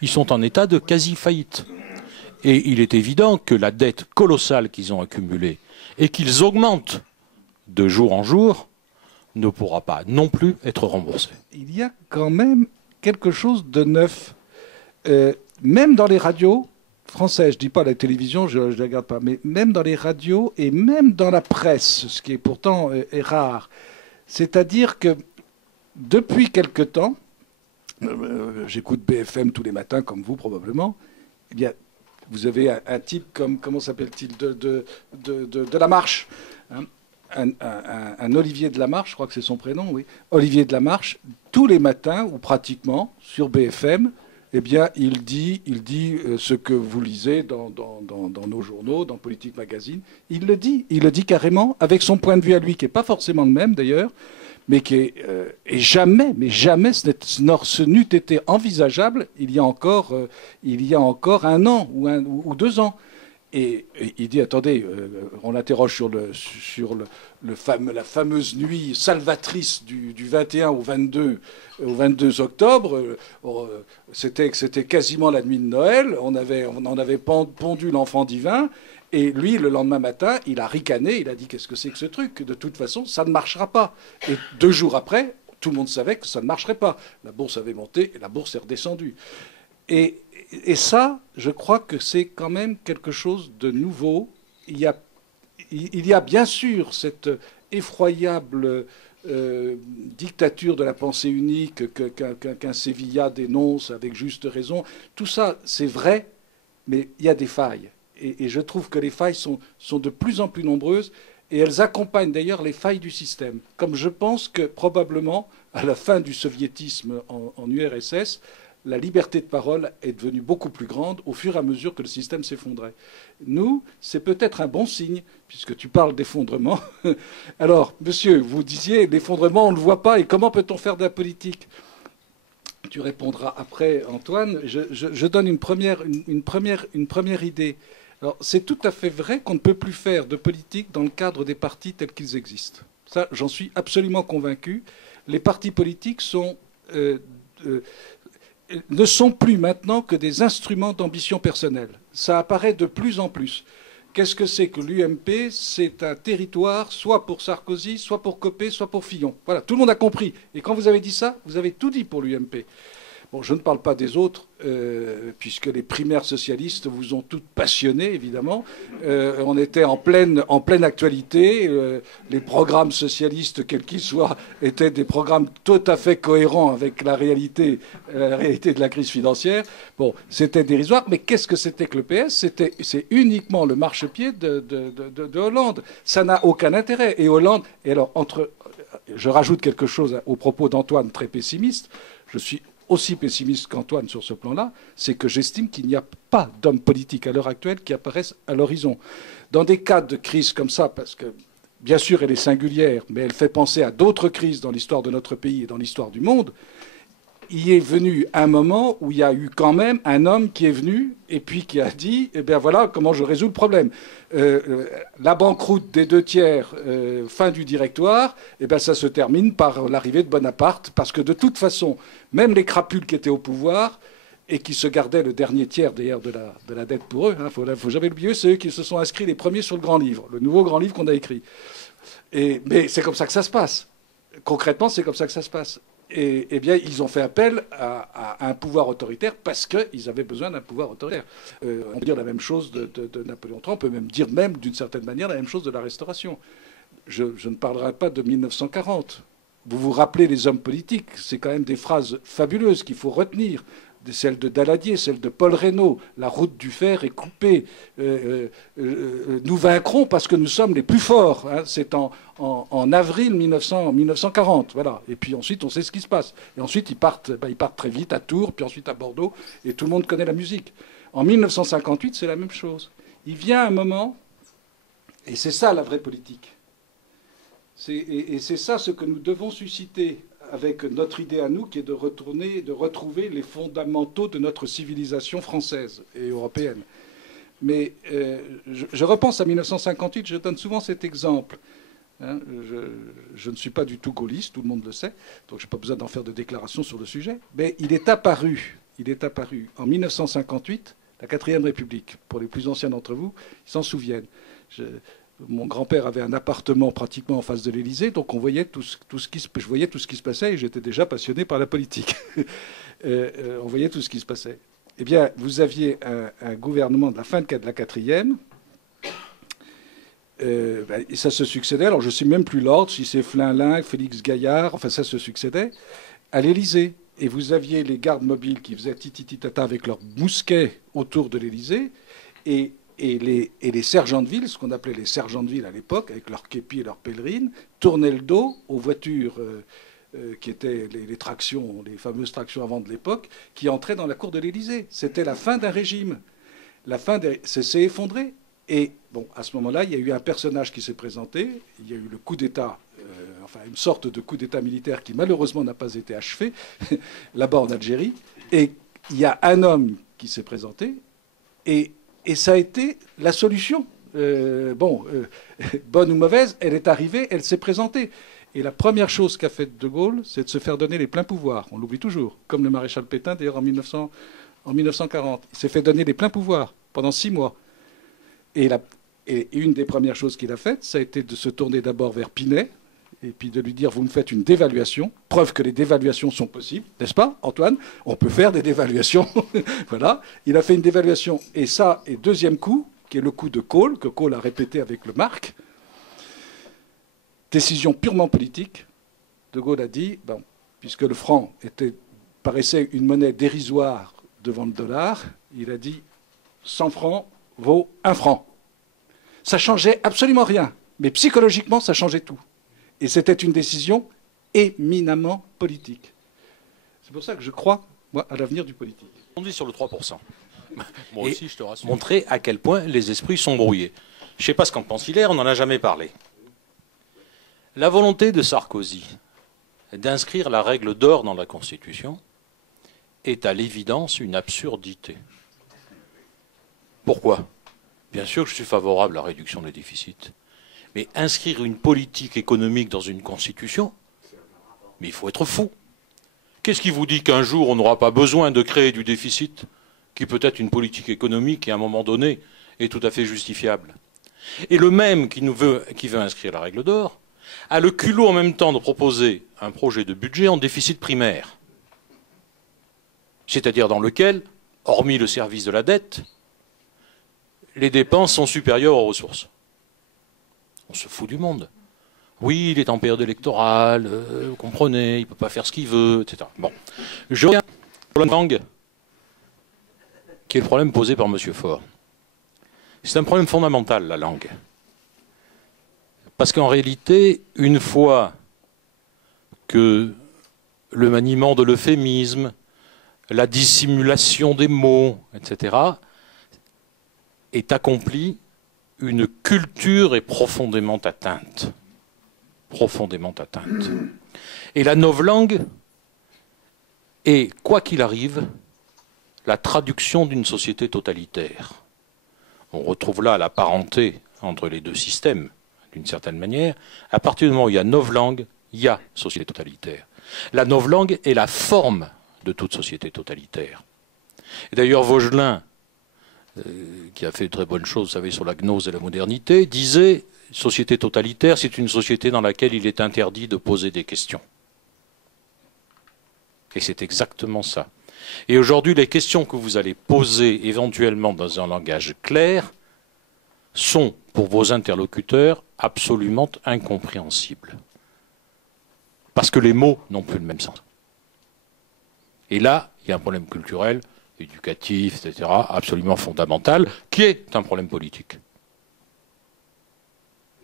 Ils sont en état de quasi-faillite. Et il est évident que la dette colossale qu'ils ont accumulée et qu'ils augmentent de jour en jour, ne pourra pas non plus être remboursé. Il y a quand même quelque chose de neuf. Même dans les radios françaises, je ne dis pas la télévision, je ne la regarde pas, mais même dans les radios et même dans la presse, ce qui est pourtant est rare. C'est-à-dire que depuis quelque temps, j'écoute BFM tous les matins, comme vous probablement, eh bien, vous avez un type comme, comment s'appelle-t-il, de La Marche, hein, un Olivier de la Marche, je crois que c'est son prénom, oui. Olivier de la Marche, tous les matins, ou pratiquement, sur BFM, eh bien, il dit ce que vous lisez dans nos journaux, dans Politique Magazine. Il le dit carrément, avec son point de vue à lui, qui n'est pas forcément le même d'ailleurs, mais qui est... et jamais, ce n'eût été envisageable il y a encore 1 an ou 2 ans. Et il dit, attendez, on l'interroge sur la fameuse nuit salvatrice du 21 au 22 octobre. C'était quasiment la nuit de Noël. On en avait pondu l'enfant divin. Et lui, le lendemain matin, il a ricané. Il a dit, qu'est-ce que c'est que ce truc? De toute façon, ça ne marchera pas. Et 2 jours après, tout le monde savait que ça ne marcherait pas. La bourse avait monté et la bourse est redescendue. Et ça, je crois que c'est quand même quelque chose de nouveau. Il y a bien sûr cette effroyable dictature de la pensée unique qu'un Sevilla dénonce avec juste raison. Tout ça, c'est vrai, mais il y a des failles. Et je trouve que les failles sont de plus en plus nombreuses et elles accompagnent d'ailleurs les failles du système. Comme je pense que probablement, à la fin du soviétisme en URSS, la liberté de parole est devenue beaucoup plus grande au fur et à mesure que le système s'effondrait. Nous, c'est peut-être un bon signe, puisque tu parles d'effondrement. Alors, monsieur, vous disiez, l'effondrement, on ne le voit pas, et comment peut-on faire de la politique? Tu répondras après, Antoine. Je donne une première idée. Alors, c'est tout à fait vrai qu'on ne peut plus faire de politique dans le cadre des partis tels qu'ils existent. Ça, j'en suis absolument convaincu. Les partis politiques ne sont plus maintenant que des instruments d'ambition personnelle. Ça apparaît de plus en plus. Qu'est-ce que c'est que l'UMP? C'est un territoire soit pour Sarkozy, soit pour Copé, soit pour Fillon. Voilà, tout le monde a compris. Et quand vous avez dit ça, vous avez tout dit pour l'UMP. Bon, je ne parle pas des autres, puisque les primaires socialistes vous ont toutes passionné, évidemment. On était en pleine actualité. Les programmes socialistes, quels qu'ils soient, étaient des programmes tout à fait cohérents avec la réalité de la crise financière. Bon, c'était dérisoire, mais qu'est-ce que c'était que le PS? C'est uniquement le marchepied de Hollande. Ça n'a aucun intérêt. Et Hollande, et alors, je rajoute quelque chose au propos d'Antoine, très pessimiste. Je suis aussi pessimiste qu'Antoine sur ce plan-là, c'est que j'estime qu'il n'y a pas d'hommes politiques à l'heure actuelle qui apparaissent à l'horizon. Dans des cas de crise comme ça, parce que bien sûr elle est singulière, mais elle fait penser à d'autres crises dans l'histoire de notre pays et dans l'histoire du monde, il est venu un moment où il y a eu quand même un homme qui est venu et puis qui a dit, eh bien voilà comment je résous le problème. La banqueroute des 2/3, fin du directoire, eh bien ça se termine par l'arrivée de Bonaparte, parce que de toute façon, même les crapules qui étaient au pouvoir et qui se gardaient le dernier tiers d'ailleurs de la dette pour eux, faut jamais l'oublier, c'est eux qui se sont inscrits les premiers sur le grand livre, le nouveau grand livre qu'on a écrit. Mais c'est comme ça que ça se passe. Concrètement, c'est comme ça que ça se passe. Et eh bien, ils ont fait appel à un pouvoir autoritaire parce qu'ils avaient besoin d'un pouvoir autoritaire. On peut dire la même chose de Napoléon III, on peut même dire d'une certaine manière la même chose de la Restauration. Je ne parlerai pas de 1940. Vous vous rappelez les hommes politiques, c'est quand même des phrases fabuleuses qu'il faut retenir. Celle de Daladier, celle de Paul Reynaud, la route du fer est coupée. Nous vaincrons parce que nous sommes les plus forts. Hein. C'est en avril 1940. Voilà. Et puis ensuite, on sait ce qui se passe. Et ensuite, ils partent très vite à Tours, puis ensuite à Bordeaux, et tout le monde connaît la musique. En 1958, c'est la même chose. Il vient un moment, et c'est ça la vraie politique. Et c'est ça ce que nous devons susciter avec notre idée à nous, qui est de retrouver les fondamentaux de notre civilisation française et européenne. Mais je repense à 1958, je donne souvent cet exemple. Hein, je ne suis pas du tout gaulliste, tout le monde le sait, donc je n'ai pas besoin d'en faire de déclarations sur le sujet. Mais il est apparu en 1958, la 4e République. Pour les plus anciens d'entre vous, ils s'en souviennent. Mon grand-père avait un appartement pratiquement en face de l'Élysée, donc je voyais tout ce qui se passait et j'étais déjà passionné par la politique. On voyait tout ce qui se passait. Eh bien, vous aviez un gouvernement de la fin de la 4e, et ça se succédait. Alors, je ne sais même plus l'ordre, si c'est Flinlin, Félix Gaillard, enfin, ça se succédait, à l'Élysée. Et vous aviez les gardes mobiles qui faisaient titi-tata avec leurs mousquets autour de l'Élysée, et les sergents de ville, ce qu'on appelait les sergents de ville à l'époque, avec leurs képis et leurs pèlerines, tournaient le dos aux voitures qui étaient les tractions, les fameuses tractions avant de l'époque, qui entraient dans la cour de l'Élysée. C'était la fin d'un régime. Ça s'est effondré. Et bon, à ce moment-là, il y a eu un personnage qui s'est présenté. Il y a eu le coup d'État, une sorte de coup d'État militaire qui malheureusement n'a pas été achevé, là-bas en Algérie. Et il y a un homme qui s'est présenté et ça a été la solution. Bonne ou mauvaise, elle est arrivée, elle s'est présentée. Et la première chose qu'a faite De Gaulle, c'est de se faire donner les pleins pouvoirs. On l'oublie toujours, comme le maréchal Pétain, d'ailleurs, en 1940. Il s'est fait donner les pleins pouvoirs pendant 6 mois. Et une des premières choses qu'il a faites, ça a été de se tourner d'abord vers Pinet, et puis de lui dire, vous me faites une dévaluation, preuve que les dévaluations sont possibles, n'est-ce pas, Antoine? On peut faire des dévaluations. Voilà. Il a fait une dévaluation. Et ça, et deuxième coup, qui est le coup de Kohl, que Kohl a répété avec le mark, décision purement politique. De Gaulle a dit, puisque le franc paraissait une monnaie dérisoire devant le dollar, il a dit 100 francs vaut 1 franc. Ça changeait absolument rien, mais psychologiquement, ça changeait tout. Et c'était une décision éminemment politique. C'est pour ça que je crois, moi, à l'avenir du politique. On dit sur le 3%. Moi aussi, je te rassure. Montrer à quel point les esprits sont brouillés. Je ne sais pas ce qu'en pense Hilaire, on n'en a jamais parlé. La volonté de Sarkozy d'inscrire la règle d'or dans la Constitution est à l'évidence une absurdité. Pourquoi? Bien sûr que je suis favorable à la réduction des déficits. Mais inscrire une politique économique dans une Constitution, mais il faut être fou. Qu'est-ce qui vous dit qu'un jour on n'aura pas besoin de créer du déficit, qui peut être une politique économique qui à un moment donné est tout à fait justifiable? Et le même qui veut inscrire la règle d'or a le culot en même temps de proposer un projet de budget en déficit primaire. c'est-à-dire dans lequel, hormis le service de la dette, les dépenses sont supérieures aux ressources. On se fout du monde. Oui, il est en période électorale, vous comprenez, il ne peut pas faire ce qu'il veut, etc. Bon. Je reviens sur la langue, qui est le problème posé par M. Faure. C'est un problème fondamental, la langue. Parce qu'en réalité, une fois que le maniement de l'euphémisme, la dissimulation des mots, etc., est accompli, une culture est profondément atteinte. Profondément atteinte. Et la novlangue est, quoi qu'il arrive, la traduction d'une société totalitaire. On retrouve là la parenté entre les deux systèmes, d'une certaine manière. À partir du moment où il y a novlangue, il y a société totalitaire. La novlangue est la forme de toute société totalitaire. Et d'ailleurs, Vaugelin, qui a fait de très bonnes choses, vous savez, sur la gnose et la modernité, disait « Société totalitaire, c'est une société dans laquelle il est interdit de poser des questions. » Et c'est exactement ça. Et aujourd'hui, les questions que vous allez poser éventuellement dans un langage clair sont, pour vos interlocuteurs, absolument incompréhensibles. Parce que les mots n'ont plus le même sens. Et là, il y a un problème culturel, éducatif, etc., absolument fondamental, qui est un problème politique.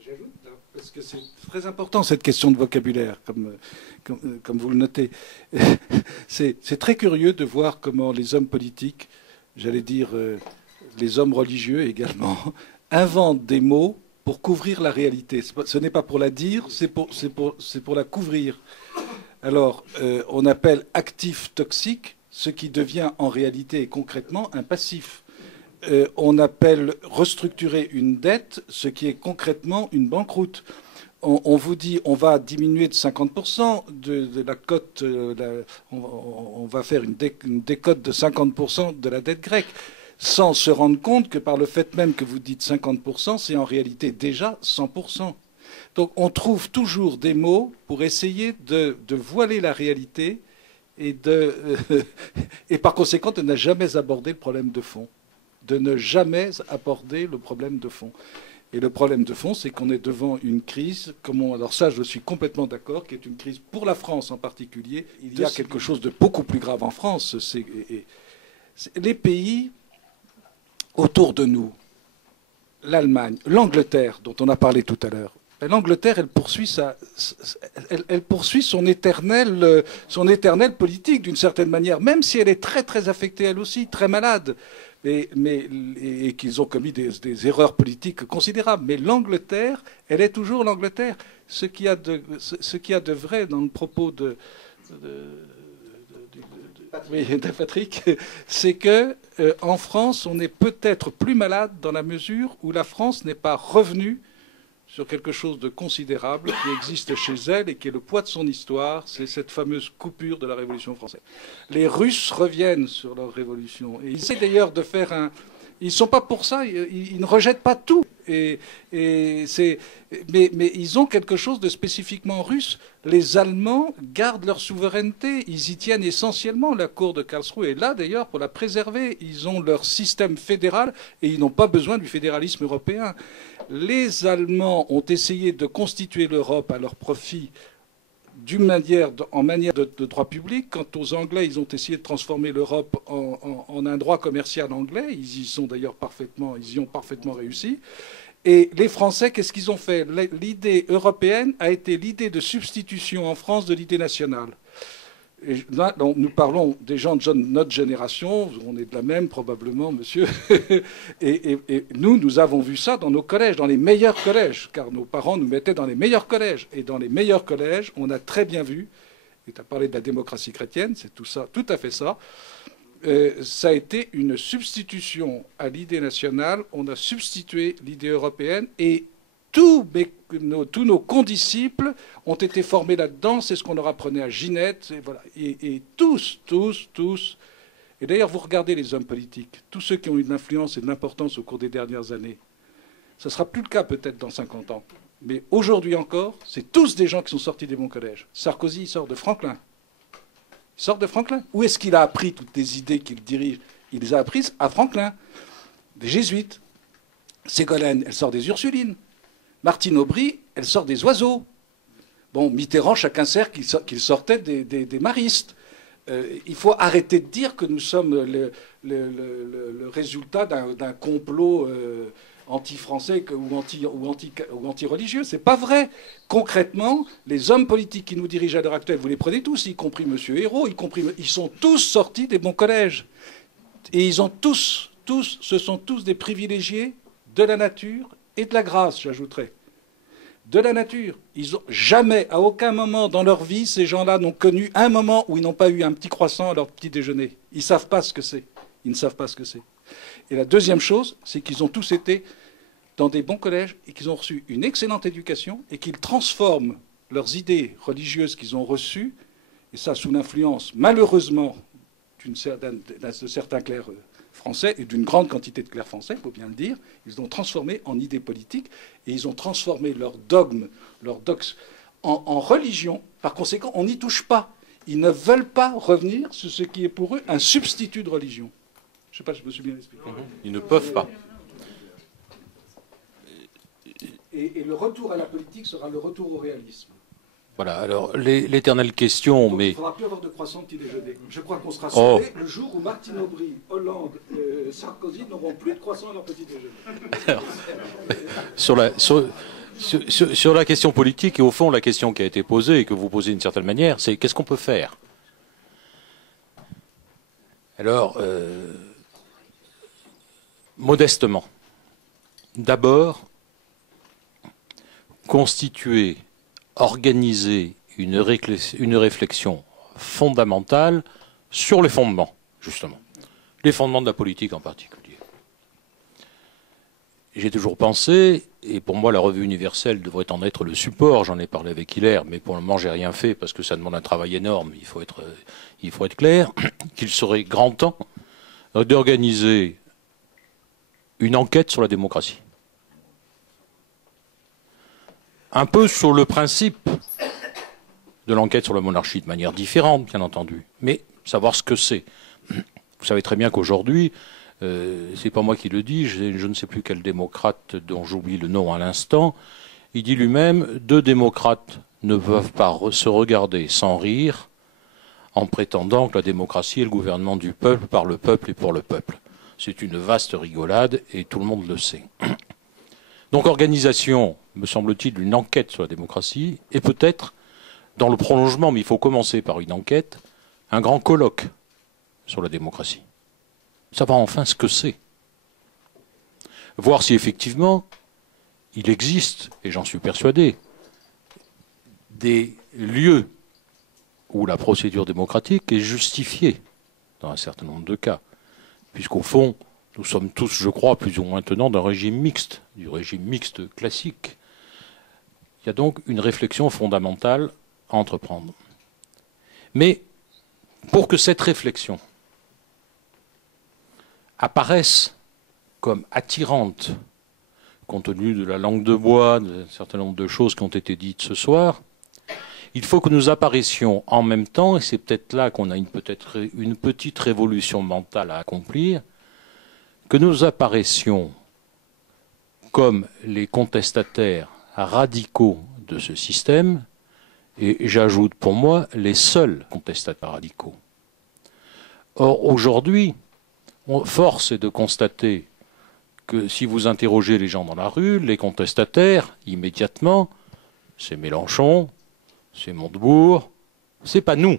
J'ajoute, parce que c'est très important cette question de vocabulaire, comme vous le notez. C'est très curieux de voir comment les hommes politiques, j'allais dire les hommes religieux également, inventent des mots pour couvrir la réalité. Ce n'est pas pour la dire, c'est pour la couvrir. Alors, on appelle actif toxique ce qui devient en réalité et concrètement un passif. On appelle restructurer une dette ce qui est concrètement une banqueroute. On vous dit on va diminuer de 50% de la cote, on va faire une décote de 50% de la dette grecque, sans se rendre compte que par le fait même que vous dites 50%, c'est en réalité déjà 100%. Donc on trouve toujours des mots pour essayer de voiler la réalité et par conséquent de ne jamais aborder le problème de fond. De ne jamais aborder le problème de fond. Et le problème de fond, c'est qu'on est devant une crise, alors ça je suis complètement d'accord, qui est une crise pour la France en particulier. Il y a quelque chose de beaucoup plus grave en France. Les pays autour de nous, l'Allemagne, l'Angleterre, dont on a parlé tout à l'heure, l'Angleterre, elle poursuit son éternelle politique d'une certaine manière, même si elle est très très affectée elle aussi, très malade, et qu'ils ont commis des erreurs politiques considérables. Mais l'Angleterre, elle est toujours l'Angleterre. Ce qu'il y a de vrai dans le propos de Patrick, c'est que en France, on est peut-être plus malade dans la mesure où la France n'est pas revenue sur quelque chose de considérable qui existe chez elle et qui est le poids de son histoire, c'est cette fameuse coupure de la Révolution française. Les Russes reviennent sur leur révolution. Et ils essaient d'ailleurs de faire Ils ne sont pas pour ça, ils ne rejettent pas tout. Mais ils ont quelque chose de spécifiquement russe. Les Allemands gardent leur souveraineté, ils y tiennent essentiellement. La cour de Karlsruhe est là d'ailleurs pour la préserver. Ils ont leur système fédéral et ils n'ont pas besoin du fédéralisme européen. Les Allemands ont essayé de constituer l'Europe à leur profit en manière de droit public. Quant aux Anglais, ils ont essayé de transformer l'Europe en un droit commercial anglais. Ils y ont parfaitement réussi. Et les Français, qu'est-ce qu'ils ont fait? L'idée européenne a été l'idée de substitution en France de l'idée nationale. Et là, nous parlons des gens de notre génération, on est de la même probablement, monsieur, et nous avons vu ça dans nos collèges, dans les meilleurs collèges, car nos parents nous mettaient dans les meilleurs collèges. Et dans les meilleurs collèges, on a très bien vu, et tu as parlé de la démocratie chrétienne, c'est tout à fait ça, ça a été une substitution à l'idée nationale, on a substitué l'idée européenne, et tous nos condisciples ont été formés là-dedans. C'est ce qu'on leur apprenait à Ginette. Et, voilà. Et tous. Et d'ailleurs, vous regardez les hommes politiques, tous ceux qui ont eu de l'influence et de l'importance au cours des dernières années. Ça ne sera plus le cas peut-être dans 50 ans. Mais aujourd'hui encore, c'est tous des gens qui sont sortis des bons collèges. Sarkozy, il sort de Franklin. Ils sortent de Franklin. Où est-ce qu'il a appris toutes les idées qu'il dirige? Il les a apprises à Franklin, des jésuites. Ségolène, elle sort des Ursulines. Martine Aubry, elle sort des oiseaux. Bon, Mitterrand, chacun sait qu'il sortait des maristes. Il faut arrêter de dire que nous sommes le résultat d'un complot anti-français ou anti-religieux. C'est pas vrai. Concrètement, les hommes politiques qui nous dirigent à l'heure actuelle, vous les prenez tous, y compris M. Hérault, ils sont tous sortis des bons collèges. Et ils ont ce sont tous des privilégiés de la nature et de la grâce, j'ajouterais. De la nature. Ils ont jamais, à aucun moment dans leur vie, ces gens-là n'ont connu un moment où ils n'ont pas eu un petit croissant à leur petit déjeuner. Ils ne savent pas ce que c'est. Ils ne savent pas ce que c'est. Et la deuxième chose, c'est qu'ils ont tous été dans des bons collèges et qu'ils ont reçu une excellente éducation et qu'ils transforment leurs idées religieuses qu'ils ont reçues, et ça sous l'influence, malheureusement, de certains clercs français et d'une grande quantité de clercs français, il faut bien le dire, ils ont transformé en idées politiques et ils ont transformé leurs dogmes, en religion. Par conséquent, on n'y touche pas. Ils ne veulent pas revenir sur ce qui est pour eux un substitut de religion. Je ne sais pas si je me suis bien expliqué. Ils ne peuvent pas. Et le retour à la politique sera le retour au réalisme. Voilà, alors l'éternelle question, donc, mais... Il ne faudra plus avoir de croissant petit déjeuner. Je crois qu'on sera sauvé le jour où Martine Aubry, Hollande, Sarkozy n'auront plus de croissant à leur petit déjeuner. Alors, sur la question politique, et au fond la question qui a été posée et que vous posez d'une certaine manière, c'est qu'est-ce qu'on peut faire? Alors, modestement, d'abord, constituer, organiser une réflexion fondamentale sur les fondements, justement. Les fondements de la politique en particulier. J'ai toujours pensé, et pour moi la revue universelle devrait en être le support, j'en ai parlé avec Hilaire, mais pour le moment j'ai rien fait parce que ça demande un travail énorme, il faut être clair, qu'il serait grand temps d'organiser une enquête sur la démocratie. Un peu sur le principe de l'enquête sur la monarchie, de manière différente, bien entendu, mais savoir ce que c'est. Vous savez très bien qu'aujourd'hui, c'est pas moi qui le dis, je ne sais plus quel démocrate dont j'oublie le nom à l'instant, il dit lui-même, 2 démocrates ne peuvent pas se regarder sans rire en prétendant que la démocratie est le gouvernement du peuple, par le peuple et pour le peuple. C'est une vaste rigolade et tout le monde le sait. Donc organisation, me semble-t-il, d'une enquête sur la démocratie, et peut-être, dans le prolongement, mais il faut commencer par une enquête, un grand colloque sur la démocratie. Savoir enfin ce que c'est. Voir si effectivement, il existe, et j'en suis persuadé, des lieux où la procédure démocratique est justifiée, dans un certain nombre de cas, puisqu'au fond, nous sommes tous, je crois, plus ou moins tenants d'un régime mixte, du régime mixte classique. Il y a donc une réflexion fondamentale à entreprendre. Mais pour que cette réflexion apparaisse comme attirante, compte tenu de la langue de bois, d'un certain nombre de choses qui ont été dites ce soir, il faut que nous apparaissions en même temps, et c'est peut-être là qu'on a peut-être une petite révolution mentale à accomplir, que nous apparaissions comme les contestataires radicaux de ce système, et j'ajoute pour moi les seuls contestataires radicaux. Or, aujourd'hui, force est de constater que si vous interrogez les gens dans la rue, les contestataires, immédiatement, c'est Mélenchon, c'est Montebourg, c'est pas nous.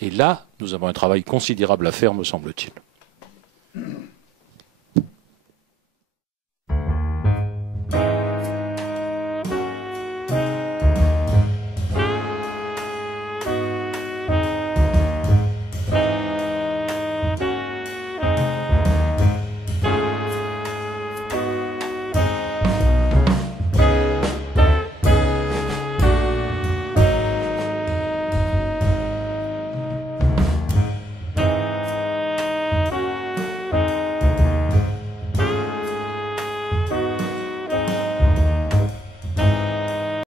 Et là, nous avons un travail considérable à faire, me semble-t-il.